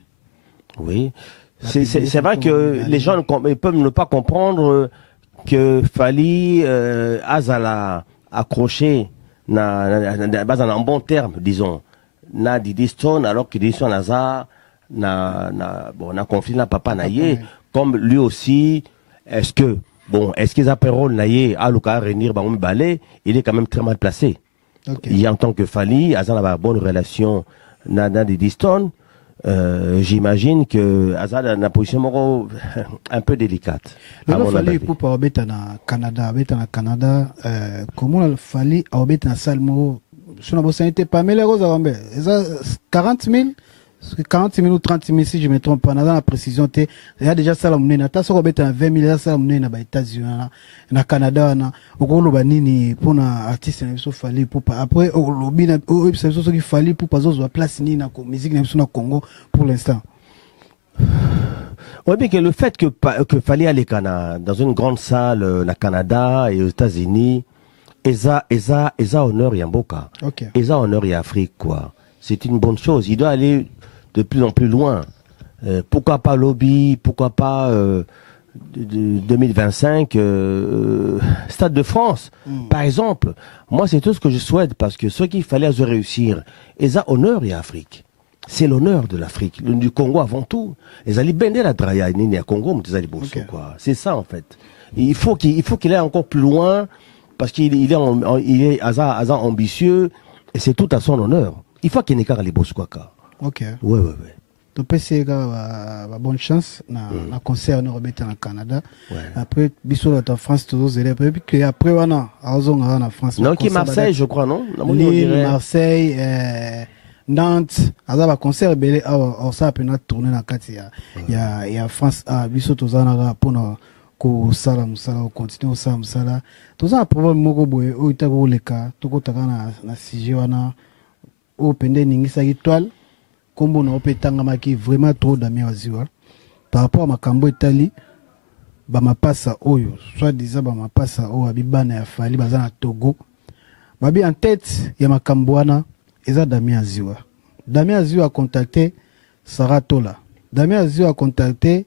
Oui, c'est vrai que les gens peuvent ne pas comprendre que Fali Azala accroché dans un bon terme, disons. Na Didi Son alors que Didi Son a conflit na papa naye comme lui aussi. Est-ce qu'ils appelleront naye à l'occasion réunir balé, il est quand même très mal placé. Il y a en tant que Fali Azan a une bonne relation na Didi Son. J'imagine que Azan a une position un peu délicate. Le Fali pour pas obéter na Canada, comment le Fali obéter na Salmo. Si on a été pas mal, 40 000 ou 30 000, si je me trompe pas, dans la précision, il y a déjà ça, la monnaie, t'as sur 20 000, ça, la monnaie, dans les États-Unis, na Canada, au gros, banini, pour un artiste, il faut falloir, pour après, au lobby, c'est ce qu'il fallait pour pas avoir place, ni na musique, ni na Congo, pour l'instant. Oui, mais que le fait que fallait aller dans une grande salle, au Canada et aux États-Unis, Eza honneur Yamboka. Eza honneur Afrique, quoi. C'est une bonne chose. Il doit aller de plus en plus loin. Pourquoi pas lobby, pourquoi pas 2025, Stade de France, par exemple. Moi, c'est tout ce que je souhaite parce que ce qu'il fallait réussir, Eza honneur Afrique. C'est l'honneur de l'Afrique, du Congo avant tout. Eza li bende la draya ni à Congo, quoi. C'est ça en fait. Il faut qu'il aille encore plus loin. Parce qu'il est Asa ambitieux et c'est tout à son honneur. Il faut qu'il n'ait qu'à les Bosquaka. Ok. Ouais. Donc, c'est bonne chance na concert au Canada. Après, bisous en France, tous les élèves. Puis après, on a en France. Non, qui Marseille, je crois, non? Lille, Marseille, Nantes. Asa concert, on s'est appelé à tourner dans le il y a France, bisous tous en pour ko sala musala ko continue osala musala toza problème moko boye o itako leka toko taka na sujet wana o pende ningisa étoile kombo na ope tangamaki vraiment trop Damien Aziwa par rapport à makambo etali ba mapasa oyo soit disant ba mapasa oyo abibana ya Fally baza na Togo babi en tête ya makambo wana eza Damien Aziwa. Damien Aziwa a contacté Sarah Tola. Damien Aziwa a contacté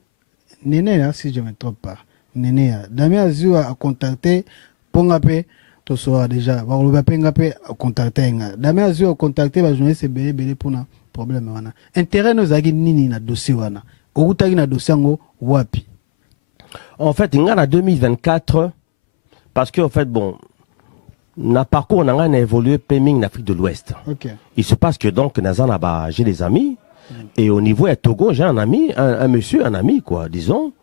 Néné, si je ne me trompe pas. Néné. Damien Aziwa a contacté Pongape. To soa déjà. Pongape a contacté. Damien Aziwa a contacté la journée c'est belé pour un problème. Intérêt nous a nini na dossier wana. Outagi na dossier ngo wapi. En fait, il y a 2024 parce que en fait bon. Na parcours on a évolué Peming en Afrique de l'Ouest. Okay. Il se passe que donc Nazan j'ai des amis et au niveau de Togo j'ai un ami, un monsieur, un ami quoi, disons.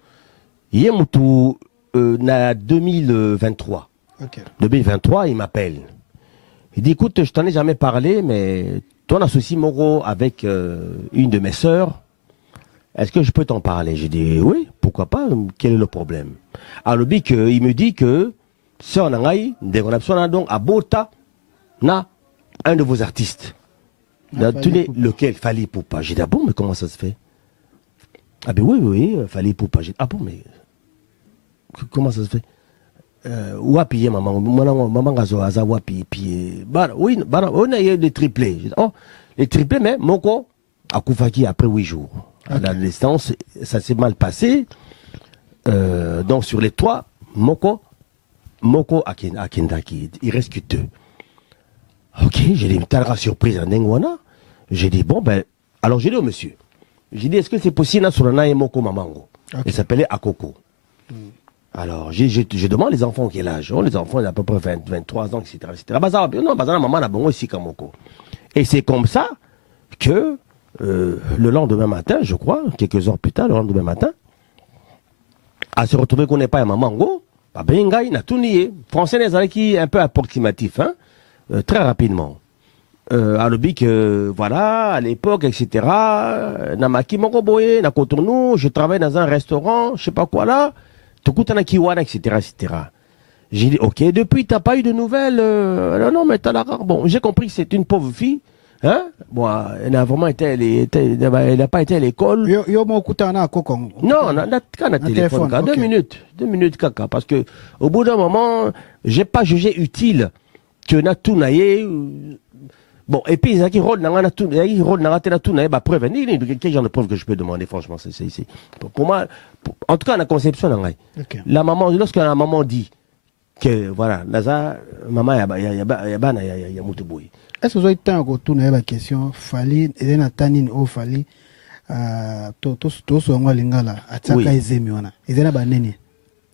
Il est moutou na 2023. Okay. 2023 il m'appelle. Il dit écoute je t'en ai jamais parlé mais ton associé Moro avec une de mes sœurs. Est-ce que je peux t'en parler? J'ai dit oui, pourquoi pas, quel est le problème? Alors il me dit que c'est en Angaï, donc à Bota, na un de vos artistes. Lequel? Fally Ipupa. J'ai dit, ah bon, mais comment ça se fait? Ah ben oui, Fally Ipupa. J'ai dit, ah bon, mais comment ça se fait? Wapi, maman gazo, aza wapi, puis, oui, on a eu des triplés. J'ai dit, oh, les triplés, mais Moko a Koufaki après 8 jours. À la distance, ça s'est mal passé. Donc sur les 3, Moko Akindaki, il reste que 2. Ok, j'ai dit, t'as surprise à Nengwana. J'ai dit, bon, ben, alors j'ai dit au monsieur, j'ai dit, est-ce que c'est possible, sur le Moko Mamango? Il s'appelait Akoko. Alors, je demande les enfants quel âge. Oh, les enfants, ils ont à peu près 23 ans, etc. Non, maman a bon aussi comme Moko. Et c'est comme ça que, le lendemain matin, je crois, quelques heures plus tard, le lendemain matin, à se retrouver qu'on n'est pas à Mamango, il a tout nié. Français qui est un peu approximatif, hein, très rapidement. À l'obic, voilà, à l'époque, etc. Namaki Moroboye, Nakotonou, je travaille dans un restaurant, je sais pas quoi là, Tokutana Kiwana, etc., etc. J'ai dit, ok, depuis, t'as pas eu de nouvelles, non, mais t'as la rare. Bon, j'ai compris que c'est une pauvre fille, hein. Bon, elle n'a vraiment été, elle n'a pas été à l'école. Yo mo kutana à Kokong. Non, on a téléphone. 2 minutes, caca. Parce que, au bout d'un moment, j'ai pas jugé utile que na tout naïe. Bon, et puis, ils ont bah, preuve. Quel genre de preuve que je peux demander, franchement, c'est. Pour moi, en tout cas, la conception, Okay. la maman, lorsque la maman dit que, voilà, Naza, maman, il y a Moutouboui. Est-ce que vous avez temps de tourner la question Fally et na tanine au Fally to so ngwa lingala ataka ezemi wana ezena banene.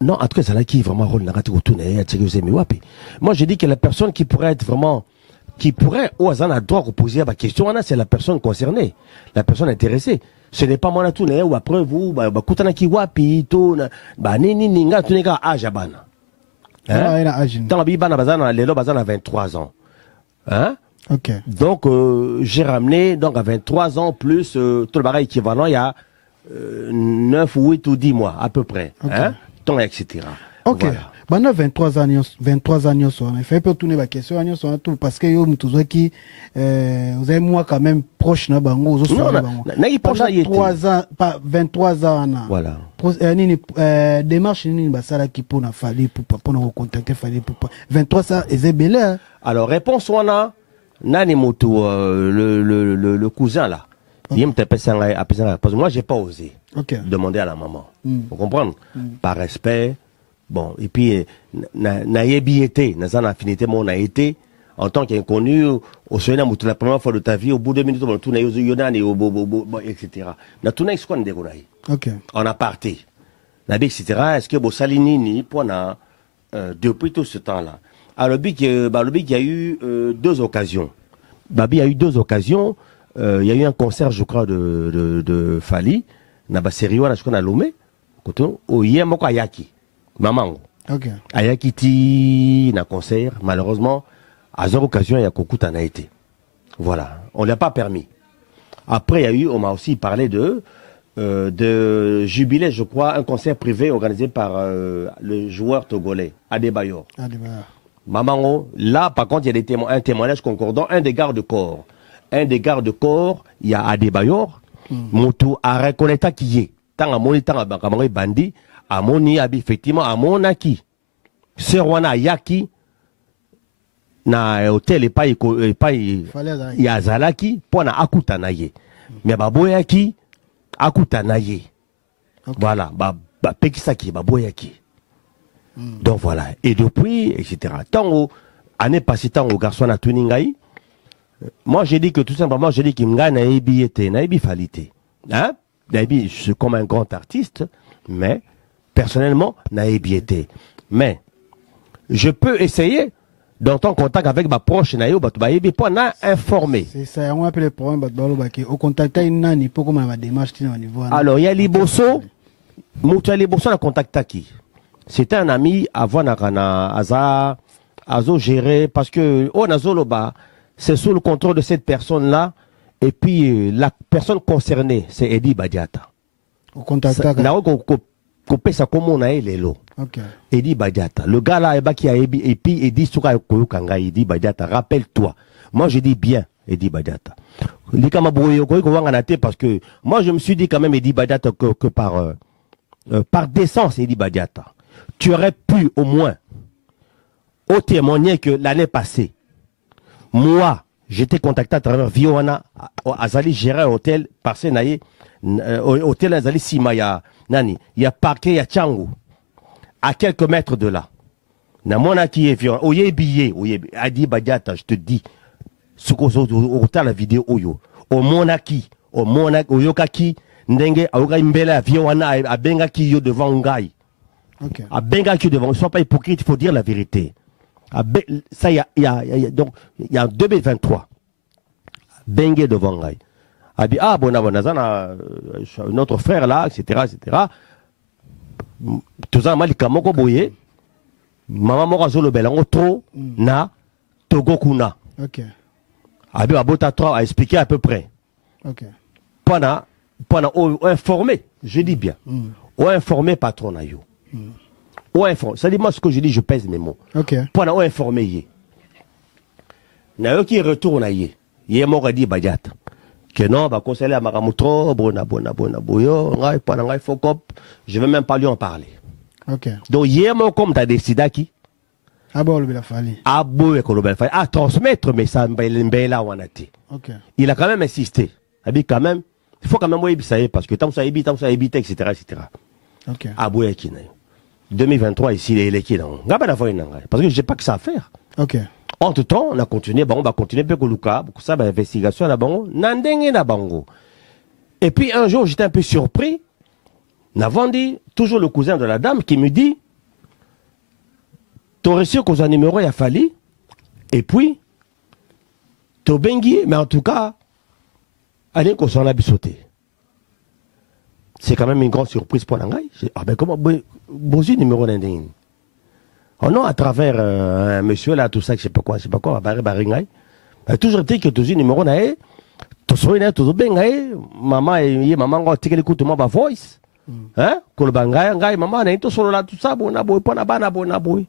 Non, en tout cas, c'est là qui vraiment rôle narratif autour de moi, je dis que la personne qui pourrait être vraiment, qui pourrait, au hasard, a droit de poser la question, c'est la personne concernée, la personne intéressée. Ce n'est pas moi, tout ou après vous, koutana ki wapi, to, nini, ninga, tout nega, ajabana. Tant bibana bazana, lelo bazana 23 ans. Hein? Okay. Donc, j'ai ramené, donc à 23 ans, plus tout le baril équivalent, il y a 9 ou 8 ou 10 mois, à peu près. Okay. Hein? Temps, etc. Ok. Voilà. Maintenant, 23 ans, on a fait un peu tourner la question, parce que yo, qui, vous avez moi quand même proche, na bango, non, 3 ans, pas 23 ans, voilà. Démarche, ni basala qui pour na Fally pour nous contacter Fally pour 23 ans, et c'est belé. Alors, réponse, on a, nani moto, le cousin là. Okay. Parce que moi, j'ai pas osé demander à la maman. Vous comprenez? Par respect. Bon, et puis, n'a été, n'a pas affinité, mon a été, en tant qu'inconnu, au Sénat, la première fois de ta vie, au bout de 2 minutes, on a tourné aux Yonan et au Bobo, etc. On a tourné ce qu'on a déroulé. En aparté. On a dit, etc. Est-ce que Salini, ni, pour depuis tout ce temps-là. Alors, il y a eu 2 occasions. Babi a eu 2 occasions. Il y a eu un concert, je crois, de Fally. Na baseri wana je crois na Lomé. Koto o yemoko ayaki. Maman. OK. Ayaki ti na concert, malheureusement à cette occasion il y a Kokuta n'a été. Voilà, on l'a pas permis. Après il y a eu, on m'a aussi parlé de jubilé, je crois, un concert privé organisé par le joueur togolais Adebayor. Maman, là par contre il y a un témoignage concordant, un des gardes-corps. un des gardes-corps, il y a Adebayor, Moutou a reconnaître qui est. Tant à mon temps, à bandi, à mon effectivement, à mon aki. Serwana Yaki, na hôtel et pas Yazalaki, pour na akutanaye. Mais baboyaki, akutanaye. Voilà, pekisaki, baboyaki. Donc voilà. Et depuis, etc. Tant au, année passée, tant au garçon à Tuningaï, moi j'ai dit que tout simplement, j'ai dit qu'il m'a naïbi falité. Hein? Naïbi, je suis comme un grand artiste, mais personnellement, naïbi était. Mais, je peux essayer d'entrer en contact avec ma proche naïo, baïbi, pour en informer. C'est ça, on appelle le problème, au contact, il n'y a pas comme ma démarche au niveau. Alors, il y a Liboso, Moutia Liboso, a contacté qui? C'était un ami avant Aza géré parce que c'est sous le contrôle de cette personne-là. Et puis la personne concernée, c'est Eddie Badiata. Au contact. Coupé ça comme on a les lots. Eddie Badiata. Le gars là, qui a et puis Eddie Souka Koyukanga, Eddie Badiata. Rappelle-toi. Moi je dis bien Eddie Badiata. Parce que moi je me suis dit quand même Eddie Badiata que par décence Eddie Badiata. Tu aurais pu au moins témoigner que l'année passée, moi, j'étais contacté à travers Vioana, Azali gérait un hôtel, par Senaye, hôtel Azali Simaya, Nani, il y a parquet, il y a Tchangou, à quelques mètres de là. Namona qui est Vioana, Oye billet, Adi Badiata, je te dis, ce qu'on a la vidéo Oyo, au Monaki, au Yokaki, Ndenge, Aoga Mbela, Vioana, à Bengaki yo devant Ngai. À Bengaki devant, ne sois pas hypocrite, il faut dire la vérité. Ça, il y a en 2023, Bengue devant Ngai. A dit, notre frère là, etc., etc. Tout ça, Malika Moko Boye, Maman Morazo le Belango, trop, na, Togo Kuna. Abi Abota 3 a expliqué à peu près. Pendant informé, je dis bien, ou informé patron na yo. Ou informé, ça dit moi ce que je dis, je pèse mes mots. Pendant ou informé yé. Na yo qui retourne yé. Yé mort dit Badiata. Que non, va conseiller à Maramutro, bona boyo, ngai pendant ngai fokop, je vais même pas lui en parler. Donc yé mort comme t'as décidé qui? Abo le Belafali. Abo et le Belafali. À transmettre mais ça mbela wanati. Il a quand même insisté. Abi quand même, il faut quand même oui ça parce que tant ça évite, etc., etc. Abo et qui 2023 ici les qui dans. Parce que j'ai pas que ça à faire. Entre temps, on a continué, on va continuer peu Luka, pour ça investigation là bango, nandenge na bango. Et puis un jour, j'étais un peu surpris. Navandi, toujours le cousin de la dame qui me dit tu reçu qu'on a numéro il a fallu et puis tu bengi mais en tout cas allez qu'on s'en a sauté. C'est quand même une grande surprise pour l'angai. Ah ben comment bosi numéro d'indéine. Oh non, à travers un monsieur là, tout ça, je sais pas quoi, baringai. Toujours dit que tu as numéro nae, tu sois tout bien maman et maman tu écoute moi ma voice. Hein? Ko bangai ngai maman n'est tout solo là tout ça bon boy pas bana bon boy.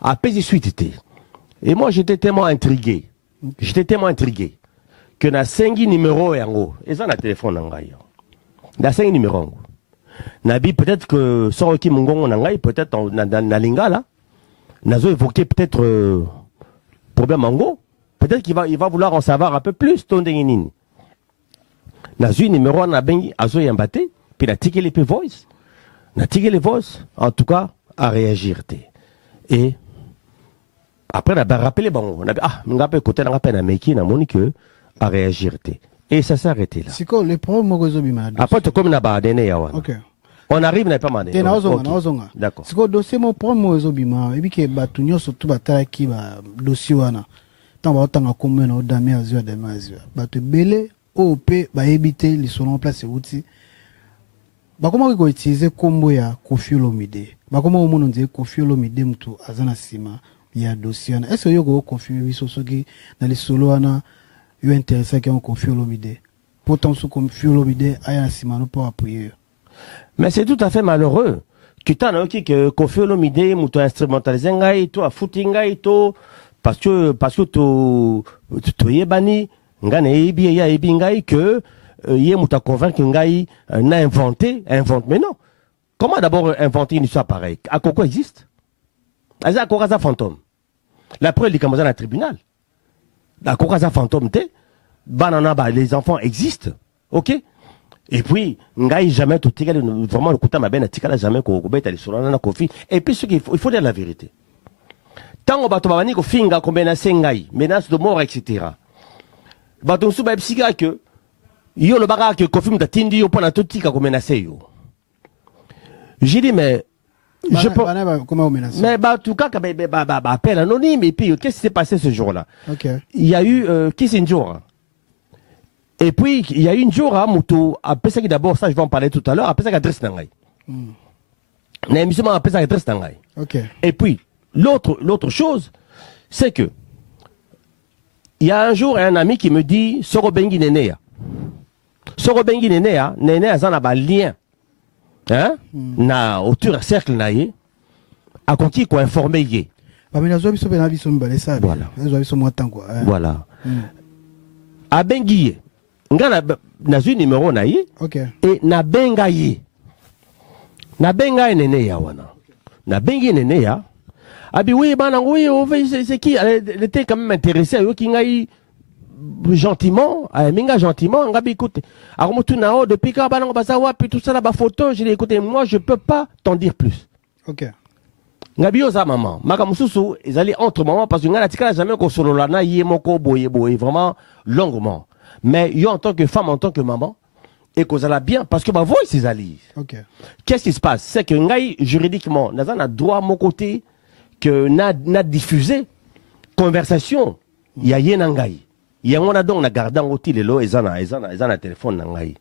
Après j'y suis été. Et moi j'étais tellement intrigué. Que na 5 numéro yango, et ça na téléphone ngai. Na 5 numéro. Nabi peut-être que sans qui mongongo ngai peut-être na linga là. Nazo évoqué peut-être problème Ango. Peut-être qu'il va vouloir en savoir un peu plus. Tondenginin. Nazo numéro na bengi azo yambate. Puis la ticket les voice. Na ticket les voice. En tout cas, à réagir. Et après, on a rappelé bon. On a m'gapé côté on a rappelé na meki na monique à réagir. Et ça s'est arrêté là. C'est quoi le problème mogozo bima? Après tu comme na ba dene yawa. On arrive n'a pas mandé. D'accord. C'est quoi dossier mon problème mogozo bima? Et puis que batunyo surtout batala ki ba dossier wana. Tant ba tanga comme na odame azua de mazua. Batu belé OP ba éviter les sont en place outil. Ba comment ko utiliser combo ya Koffi Olomide. Ba comment o mono nze Koffi Olomide mtu azana sima ya dossier wana. Est-ce que yo go confirmer biso soki na les solo wana yo intéressé que on Koffi Olomide. Pourtant sous Koffi Olomide aya sima no pour appuyer. Mais c'est tout à fait malheureux. Tu t'en as que Koffi Olomide mtu instrumentalisé ngai to a footing ngai to parce que to yebani nga na yebi ya yebi ngai que yé mouta convaincre ngai n'a inventé mais non. Comment d'abord inventer une histoire pareille? À Coco existe. À Coco ça fantôme. La preuve il commence dans le tribunal. À Coco ça fantôme té. Banana les enfants existent. OK? Et puis ngai jamais tout tigale vraiment le kouta mabena tikala jamais ko beta les solana na kofi. Et puis ce qu'il faut dire la vérité. Tant bato babani ko finga ko menacer ngai, menace de mort etc. Bato suba psika que yo le baga que kofi mtatindi yo pona tout tika ko menacer yo. J'ai dit mais comment on menace? Mais en tout cas appel anonyme et puis qu'est-ce qui s'est passé ce jour-là? OK. Il y a eu qui c'est un jour. Et puis il y a eu une jour à Moutou après ça d'abord ça je vais en parler tout à l'heure après ça adresse nangai. Na émission après ça adresse nangai. OK. Et puis l'autre chose c'est que il y a un jour un ami qui me dit Soro Bengi Nenea. Soro Bengi Nenea, Nenea ça n'a pas lien. Hein? Na autour cercle na ye a conquis quoi informer ye. Ba mina zo biso bena biso mbale ça. Voilà. Zo biso mwatan quoi. Voilà. A Bengi ye. Nga na zu numéro na ye. OK. Et na benga ye. Na benga Nenea wana. Na bengi Nenea. Abi oui bana oui c'est qui elle était quand même intéressée yo ki ngai gentiment, minga gentiment, ngabi écoute, Armotunao, depuis quand balango bazawa, puis tout ça là, ba photo, j'ai dit écoutez, moi je peux pas t'en dire plus. OK. Ngabi oza maman, makamususu, ils allaient entre maman parce que ngana tika jamais ko solo lana yemoko boye vraiment longuement. Mais yo en tant que femme, en tant que maman, et qu'on a bien parce que ma voix c'est ali. OK. Qu'est-ce qui se passe? C'est que ngai juridiquement, nazan a droit à mon côté que n'a diffusé conversation, il y a yenangai. Il y a un donc na gardant aussi les lots et un téléphone nangai.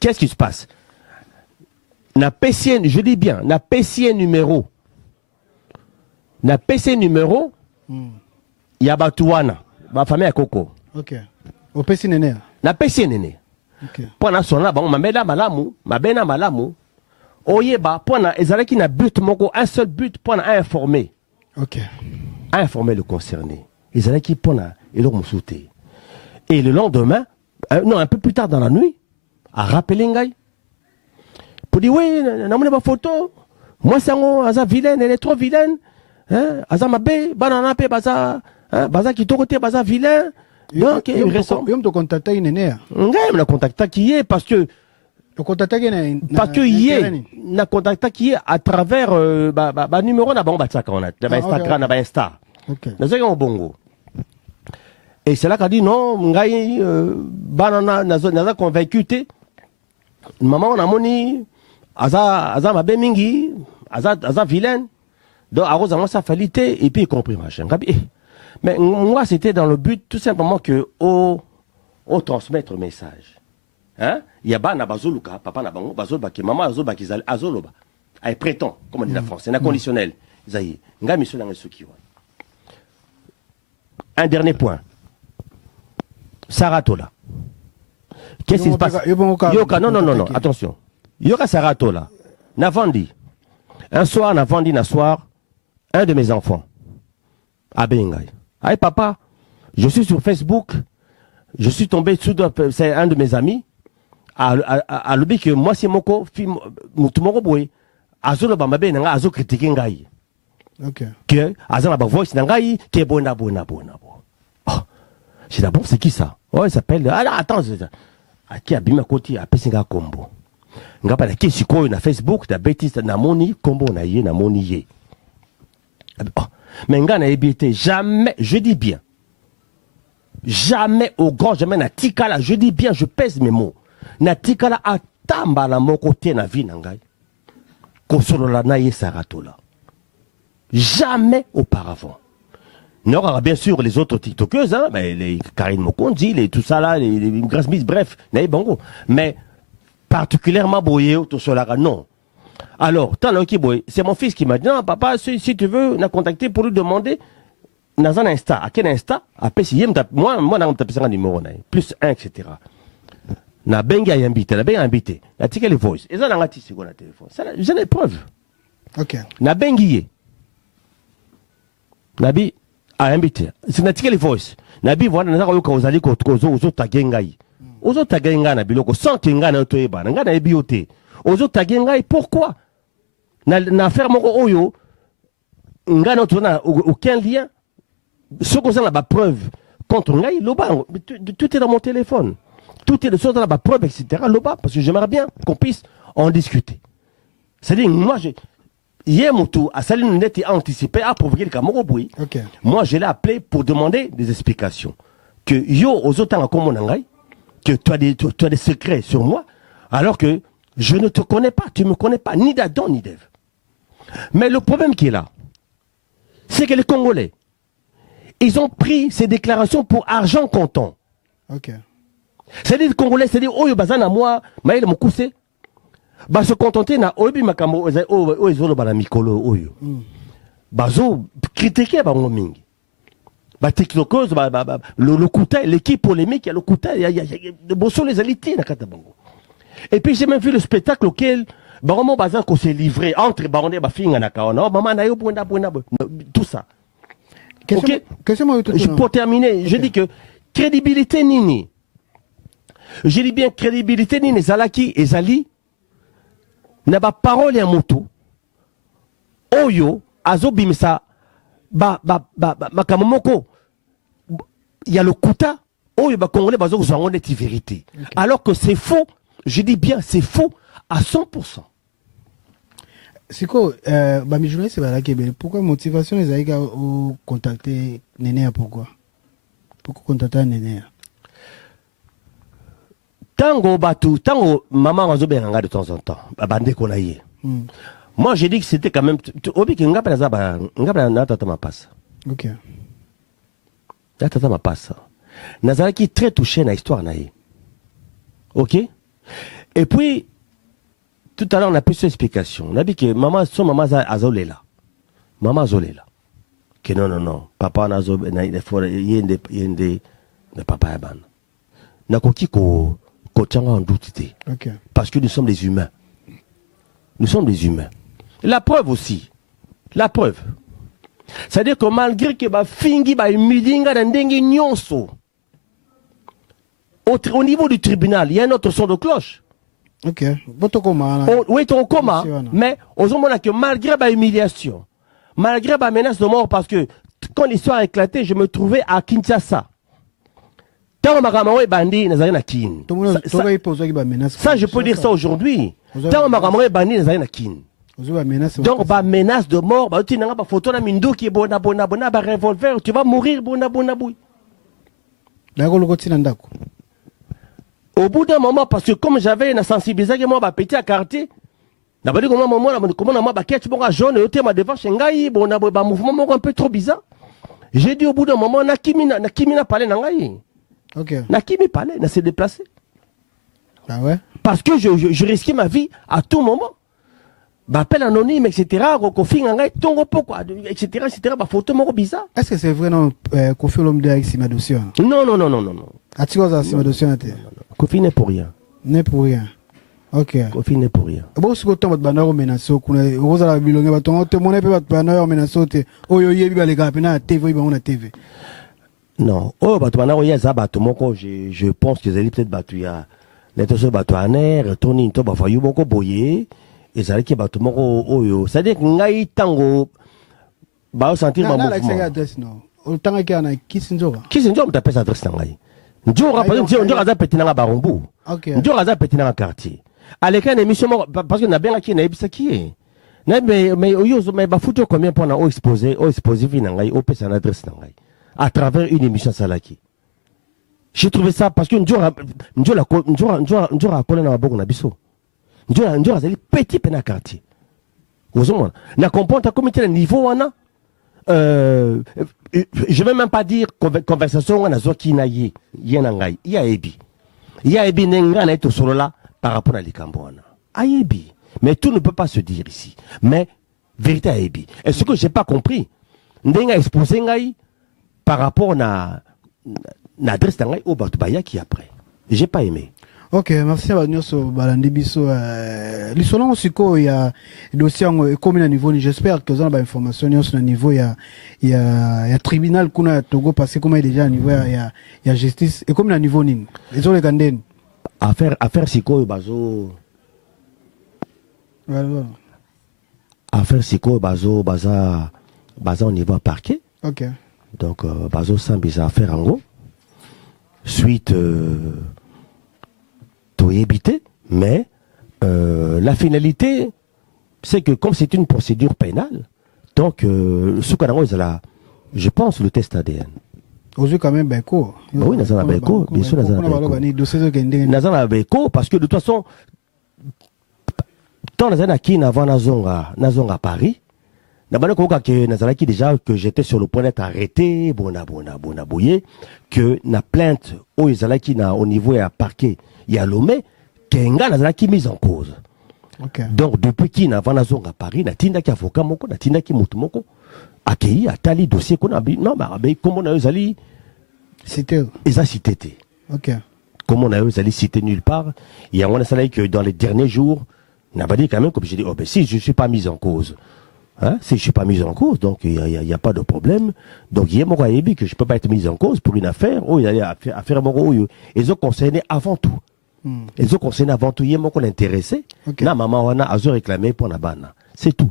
Qu'est-ce qui se passe? Na PC, je dis bien, na PC numéro. Na PC numéro, il y a Batouana, ma famille à Coco. OK. Au PC Néné. Na PC Néné. OK. Pendant son là, bon, ma bena malamu, ma bena malamu. Oyeba, pendant, ezala qui na but moko, un seul but, pendant informer. OK. Informer le concerné. Ezala qui pendant, et leur moussouté. Et le lendemain, non, un peu plus tard dans la nuit, a rappelé Ngai. Pour dire, oui, n'a pas photo. Moi, c'est un vilaine, elle est trop vilaine. Aza mabe, banana pe, baza qui te côté, baza vilain. Donc, il ressent. Il me contacte Néné. Ngai me contacte qui est parce que. Le contacte qui est. Parce que hier, na contacte qui est à travers, numéro na bon, on a, Instagram, na Insta. OK. Nous avons bongo. Et c'est là qu'a dit non, ngai banana naza convaincu te. Maman na moni aza mabe mingi, aza vilaine. Donc arrose moi ça falité et puis il compris machin. Mais moi c'était dans le but tout simplement que au transmettre message. Hein? Il y a bana bazoluka, papa na bango bazoluba ki maman azoluba ki azoloba. Ay prétend, comme on dit en français, na conditionnel. Zayi, ngai monsieur na ngesuki. Un dernier point. Saratola. Qu'est-ce qui se passe? Yoka, non, attention. Yoka Saratola. Navandi. Un soir, Navandi, na soir, un de mes enfants. À Bengai. Aïe, papa, je suis sur Facebook. Je suis tombé sous, c'est un de mes amis. À l'objet que moi, c'est moko, moutumoro boy. Azolo bamabe, nanga, azo critiquer ngai. OK. Que, azana ba voice nangai, ke bona. Oh. J'ai dit, bon, c'est qui ça? Oh, il s'appelle. Ah, attends, qui a bien à côté, à Pessinga Combo. Nga pas la qui est na Facebook, na bêtise, na moni, Combo na ye, na moni ye. Oh. Mais nga na ébité, jamais, je dis bien, jamais au grand, jamais na tikala, je dis bien, je pèse mes mots. Na tikala atamba na mon côté na vie nangai. Kosolo la na ye saratola. Jamais auparavant. Il y aura bien sûr les autres TikTokeuses, hein, mais les Karine Mokondi, les tout ça là, les Grace Miss, bref, mais particulièrement Boye, tout cela, non. Alors, c'est mon fils qui m'a dit, non, papa, si tu veux, on a contacté pour lui demander, dans un Insta, à quel Insta, à PCM, moi, on a tapé un numéro, plus 1, etc. Na benga invité, na benga invité, na tika les voice, et ça, on a tissé sur le téléphone. J'ai des preuves. OK. Na bengiye. Nabi, ayambite sinatika les voice nabi wana nazaka yoka ozali ozo tagengai ozo tagenga na biloko sans que nga na toyeba nga na ebiote ozo tagengai pourquoi na faire moko oyo nga na tona aucun lien ce qu'on a la preuve contre ngai loba tout est dans mon téléphone tout est de sorte dans la preuve etc loba parce que j'aimerais bien qu'on puisse en discuter c'est-à-dire moi hier mon tour à Saline était anticipé à provoquer le Camaro Boui. Moi je l'ai appelé pour demander des explications que yo aux autres comme mon angai que tu as des secrets sur moi alors que je ne te connais pas, tu me connais pas ni d'Adam ni d'Ève. Mais le problème qui est là c'est que les Congolais ils ont pris ces déclarations pour argent comptant. C'est-à-dire les Congolais, c'est-à-dire oh yo bazana moi, maïle mon coussé. Bah se contenter na obi makambo ezolo bana mikolo oyo. Bazo critiquer ba mingi. Ba tiktokers le kuta l'équipe polémique il y a le kuta il y a de bosso les alités na katabango. Et puis j'ai même vu le spectacle auquel Baromo Bazan qu'on s'est livré entre Baroné ba finga na kaona maman na yo bwenda tout ça. OK. Pour terminer, je dis que crédibilité nini. Je dis bien crédibilité nini Zalaki et Zali n'a pas parole à moto oyo azobimisa makamomoko il y a le kuta oyo ba congolais bazo kozango neti vérité alors que c'est faux je dis bien c'est faux à 100%. Siko ba mi journaliste ba la kebele pourquoi motivation les aïga au contacter Néné pourquoi contacter Néné tango maman azobenganga de temps en temps bande kolaye. Moi j'ai dit que c'était quand même obi ki ngapa na tata mapasa. OK. Tata mapasa. Nazalaki très touché na histoire naïe. OK? Et puis tout à l'heure on a plus d'explications. On a dit que maman azolela. Maman azolela. Que non papa nazo na yende papa yaban. Nakoki ko en doute. Parce que nous sommes des humains. Nous sommes des humains. La preuve aussi. La preuve. C'est-à-dire que malgré que fingi midinga ndengi nyonso au niveau du tribunal, il y a un autre son de cloche. OK. Oui, ton coma. Mais aux hommes que malgré ma humiliation, malgré ma menace de mort, parce que quand l'histoire a éclaté, je me trouvais à Kinshasa. Ça, je peux dire ça aujourd'hui. Donc, menace de mort, photo na mindu qui est bona revolver, tu vas mourir Au bout d'un moment, parce que comme j'avais une sensibilisation, moi, petit à quartier, mouvement un peu trop bizarre. J'ai dit au bout d'un moment, Nakimina parlé nangai. Nakimi parlait, n'a s'est déplacé. Ah ouais? Parce que je risquais ma vie à tout moment. Appel anonyme, etc. Etc. Photo bizarre. Est-ce que c'est vrai non Kofi Olomide avec Simadosia? Non. Kofi n'est pour rien. N'est pour rien. OK. Kofi n'est pour rien. Bon, ce que tu as menace, Rosa la bilonge, tu as témoigné menace, oyo yebi ba les gars, na TV, ba on a TV. Non. Oh, je pense que les peut-être battu ya. L'intention battu en air, Tony to ba fayu boko boyer, et ça qui battu moko oyo. C'est-à-dire que ngai tango ba sentir ma mouvement. Non. O tanga ki ana Kisinjora. Kisinjora m'ta pesa adresse ngai. Njora par exemple, njora za petina nga barombu. OK. Njora za petina nga quartier. Avec une émission parce que na bien qui na ebisa qui est. Mais oyo mais ba futo combien pour na exposer vina ngai o pesa adresse ngai. À travers une émission Salaki. J'ai trouvé ça parce que Njora connaît na boko na biso. Njora c'est petit pena quartier. Vous avez na comprendre comment le niveau wana je vais même pas dire conversation wana zoki na yena ngai. Ya ebi nenga na to solo là par rapport à likambo wana. Ayebi. Mais tout ne peut pas se dire ici. Mais vérité ayebi. Et ce que j'ai pas compris, ndenga exposé ngai par rapport à l'adresse d'Angaï au Batubaya qui après. J'ai pas aimé. Ok, merci à Bagnoso Balandi Biso. L'issolon aussi, il y a dossier comme à niveau, j'espère que vous avez l'information sur le niveau, il y a tribunal qu'on a Togo passé comme déjà à niveau, il y a justice, et comme à niveau, les autres gandens. Affaire Siko, Bazo. Affaire Siko, Baza au niveau parquet. Ok. Donc, Bazo Sambi, affaire en gros. Suite. Éviter, mais la finalité, c'est que comme c'est une procédure pénale, donc ce qu'on a, je pense, le test ADN. Aujourd'hui, quand même, Beko. Oui, nous avons Beko, bien sûr, nous avons Beko, parce que de toute façon, tant nous avons qui avant à Paris, nous avons déjà que j'étais sur le point d'être arrêté, que la plainte au niveau à parquet. Il y a l'homme qui est mis en cause. Okay. Donc, depuis qu'il n'a pas à Paris, n'a tinda qui avocat moko, n'a tinda qui moutumoko, accueilli à tali dossier qu'on a dit, non, mais comment on a eu ali cité. Ils ont cité. Ok. Comment on a eu ali cité nulle part. Il y a un salarié que dans les derniers jours, n'a pas dit quand même, comme j'ai dit, oh ben si je ne suis pas mis en cause. Hein, si je ne suis pas mis en cause, donc il n'y a pas de problème. Donc il y a mon que je ne peux pas être mis en cause pour une affaire, il y a affaire ils ont concerné avant tout. Ils ont concerné avant tout, il y a mon qu'on intéressé. Na maman wana a réclamé pour la banane. C'est tout.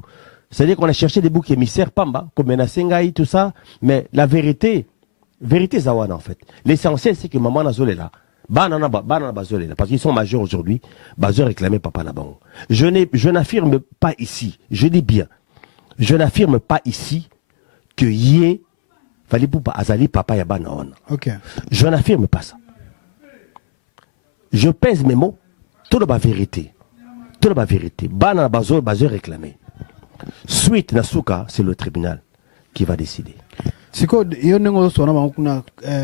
C'est-à-dire qu'on a cherché des boucs émissaires, Pamba, comme Menasengaï, tout ça, mais la vérité Zawana en fait. L'essentiel c'est que maman n'a là. Banana bazole là, parce qu'ils sont majeurs aujourd'hui, bazole réclamé papa Nabango. Je n'affirme pas ici, je dis bien. Je n'affirme pas ici que yé fallait pour azali papa yabana on. Ok. Je n'affirme pas ça. Je pèse mes mots, tout de ma vérité. Tout de ma vérité. Bana bazo réclamé. Suite Nasuka, c'est le tribunal qui va décider. C'est quoi,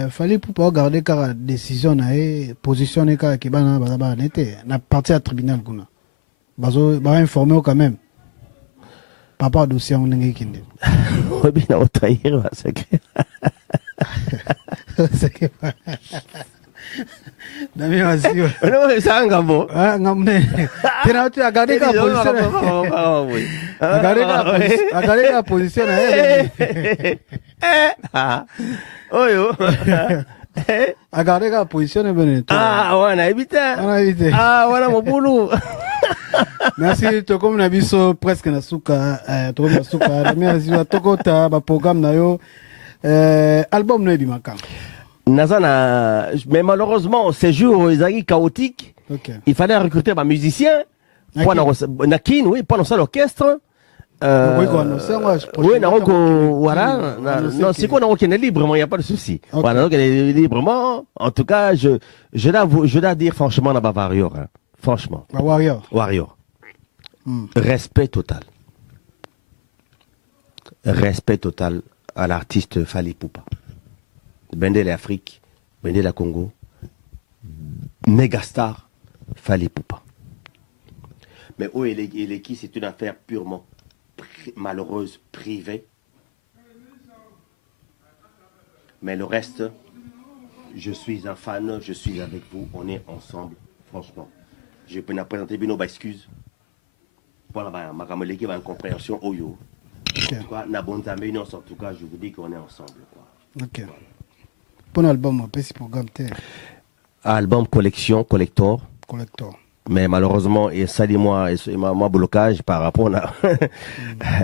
fallait pour pas garder la décision positionner qui bana bazaba n'était na partie à tribunal kuna. Bazo ba informer quand même. Papa dossier on n'est kinde. Oui, bien on trahir c'est que. Dami aussi. Non, mais ça ngamo. Ah ngamne. Tena tu a gardé la position. A gardé la position Oyo. A gardé la position ben. Ah, on a évité. Ah, voilà mon boulot. Merci to comme na biso presque na suka to na suka merci à tokota ba programme na yo album no ebimaka Nazana mais malheureusement ces jours ils sont chaotiques. Okay. Il fallait recruter un musicien pour Nakin oui pendant ça l'orchestre oui voilà non c'est qu'on a aucun librement il y a pas de souci. Voilà donc librement en tout cas je dois dire franchement na Bavario hein. Franchement. Warrior. Respect total. Respect total à l'artiste Fally Ipupa. Bendel Afrique, Bendel la Congo. Mégastar Fally Ipupa. Mais où il est qui, c'est une affaire purement malheureuse, privée. Mais le reste, je suis un fan, je suis avec vous, on est ensemble, franchement. Je peux nous présenter Bino excuse. Pour la makamoleki va une compréhension oyo. En tout cas, na bonne ambiance en tout cas, je vous dis qu'on est ensemble quoi. OK. Pour l'album petit programme album collector. Mais malheureusement et ça dit moi blocage par rapport à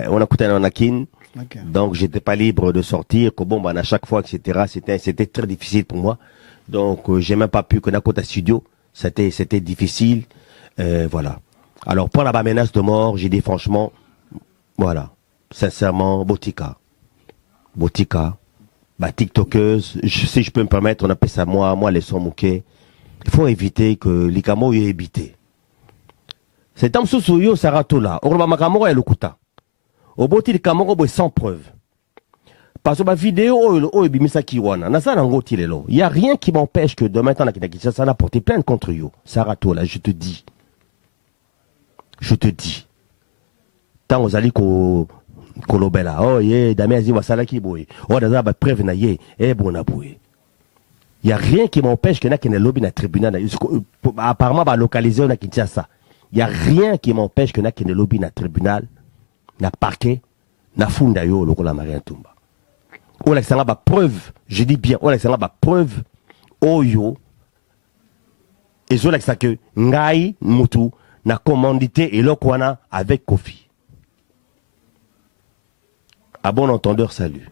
on a coûté un Nakin. Okay. Donc j'étais pas libre de sortir que bon à chaque fois etc. c'était très difficile pour moi. Donc j'ai même pas pu que à studio, c'était difficile. Voilà. Alors, pour la menace de mort, j'ai dit franchement, voilà, sincèrement, Botika, TikTokeuse, si je peux me permettre, on appelle ça moi les sons moqués. Il faut éviter que l'Ikamo y ait évité. C'est un sous-souyo, Saratola, Orba Makamoro et Lokuta. Au bout de Kamoro, sans preuve. Parce que ma vidéo, il n'y a rien qui m'empêche que demain, ça n'a porté plainte contre yo. Saratola, je te dis. Tant aux alliés kolobela, oh yeah, damé azi wasala ki boy. Oh daza ba preuve na ye, bon na boy. Il n'y a rien qui m'empêche que qu'il y ait un lobby dans le tribunal. Apparemment, va localiser on a Kinshasa. Il n'y a rien qui m'empêche que qu'il y ait un lobby dans le tribunal, dans le parquet, dans le fond yo le la Marie Ntumba. On a une preuve, je dis bien, on a une preuve, oyo, et je sais que Ngai Mutu n'a commandité et l'okwana avec Kofi. À bon entendeur, salut.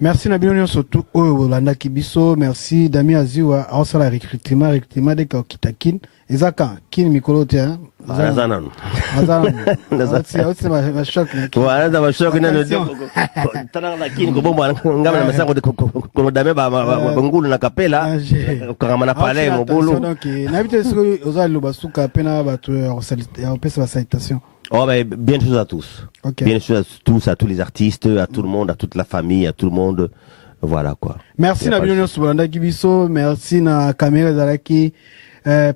Merci Nabino surtout Olanda Kibiso, merci Dami Aziwa, alors la recrutement de Kitakin, Ezaka, Kin Mikolo Tia, Azanan. C'est ma choc. Voilà, dans ma choc, il y a un Tanana la Kin, comme moi, on a un sac de Dame Bangul, la capella, comme on a parlé, mon boulot. Donc, n'habitez pas aux Alubasuka, Pena, la citation. Oh, ben, bien sûr à tous. Okay. Bien sûr à tous, à tous les artistes, à tout le monde, à toute la famille, à tout le monde. Voilà quoi. Merci Nabino Soulanda Kibiso, merci na caméra Zaraki,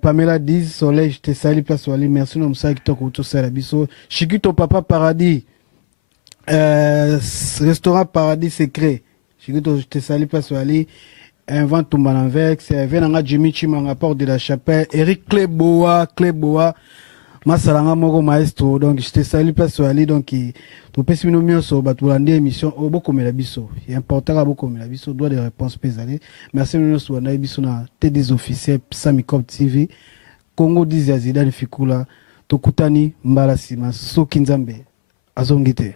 Pamela Diz, Soleil, je te salue, place Wali, merci na Moussa Kitoko Uto Salabiso, Chikito Papa Paradis, Restaurant Paradis Secret, Chikito, je te salue, place Wali, Invente Tumbananvex, Venanga Jimmy Chimanga, Porte de la Chapelle, Eric Kleboa, Masalanga Mogo Maestro, donc je te salue place Ali, donc tu peux se nommer sur Batulande émission au beaucoup mais la biso. C'est important à beaucoup mais la biso doit des réponses pesées. Merci nous sur na biso na TD officiel Samicop TV. Congo Dizia Zidane Fikula Tokutani Mbalasima Sokinzambe Azongite.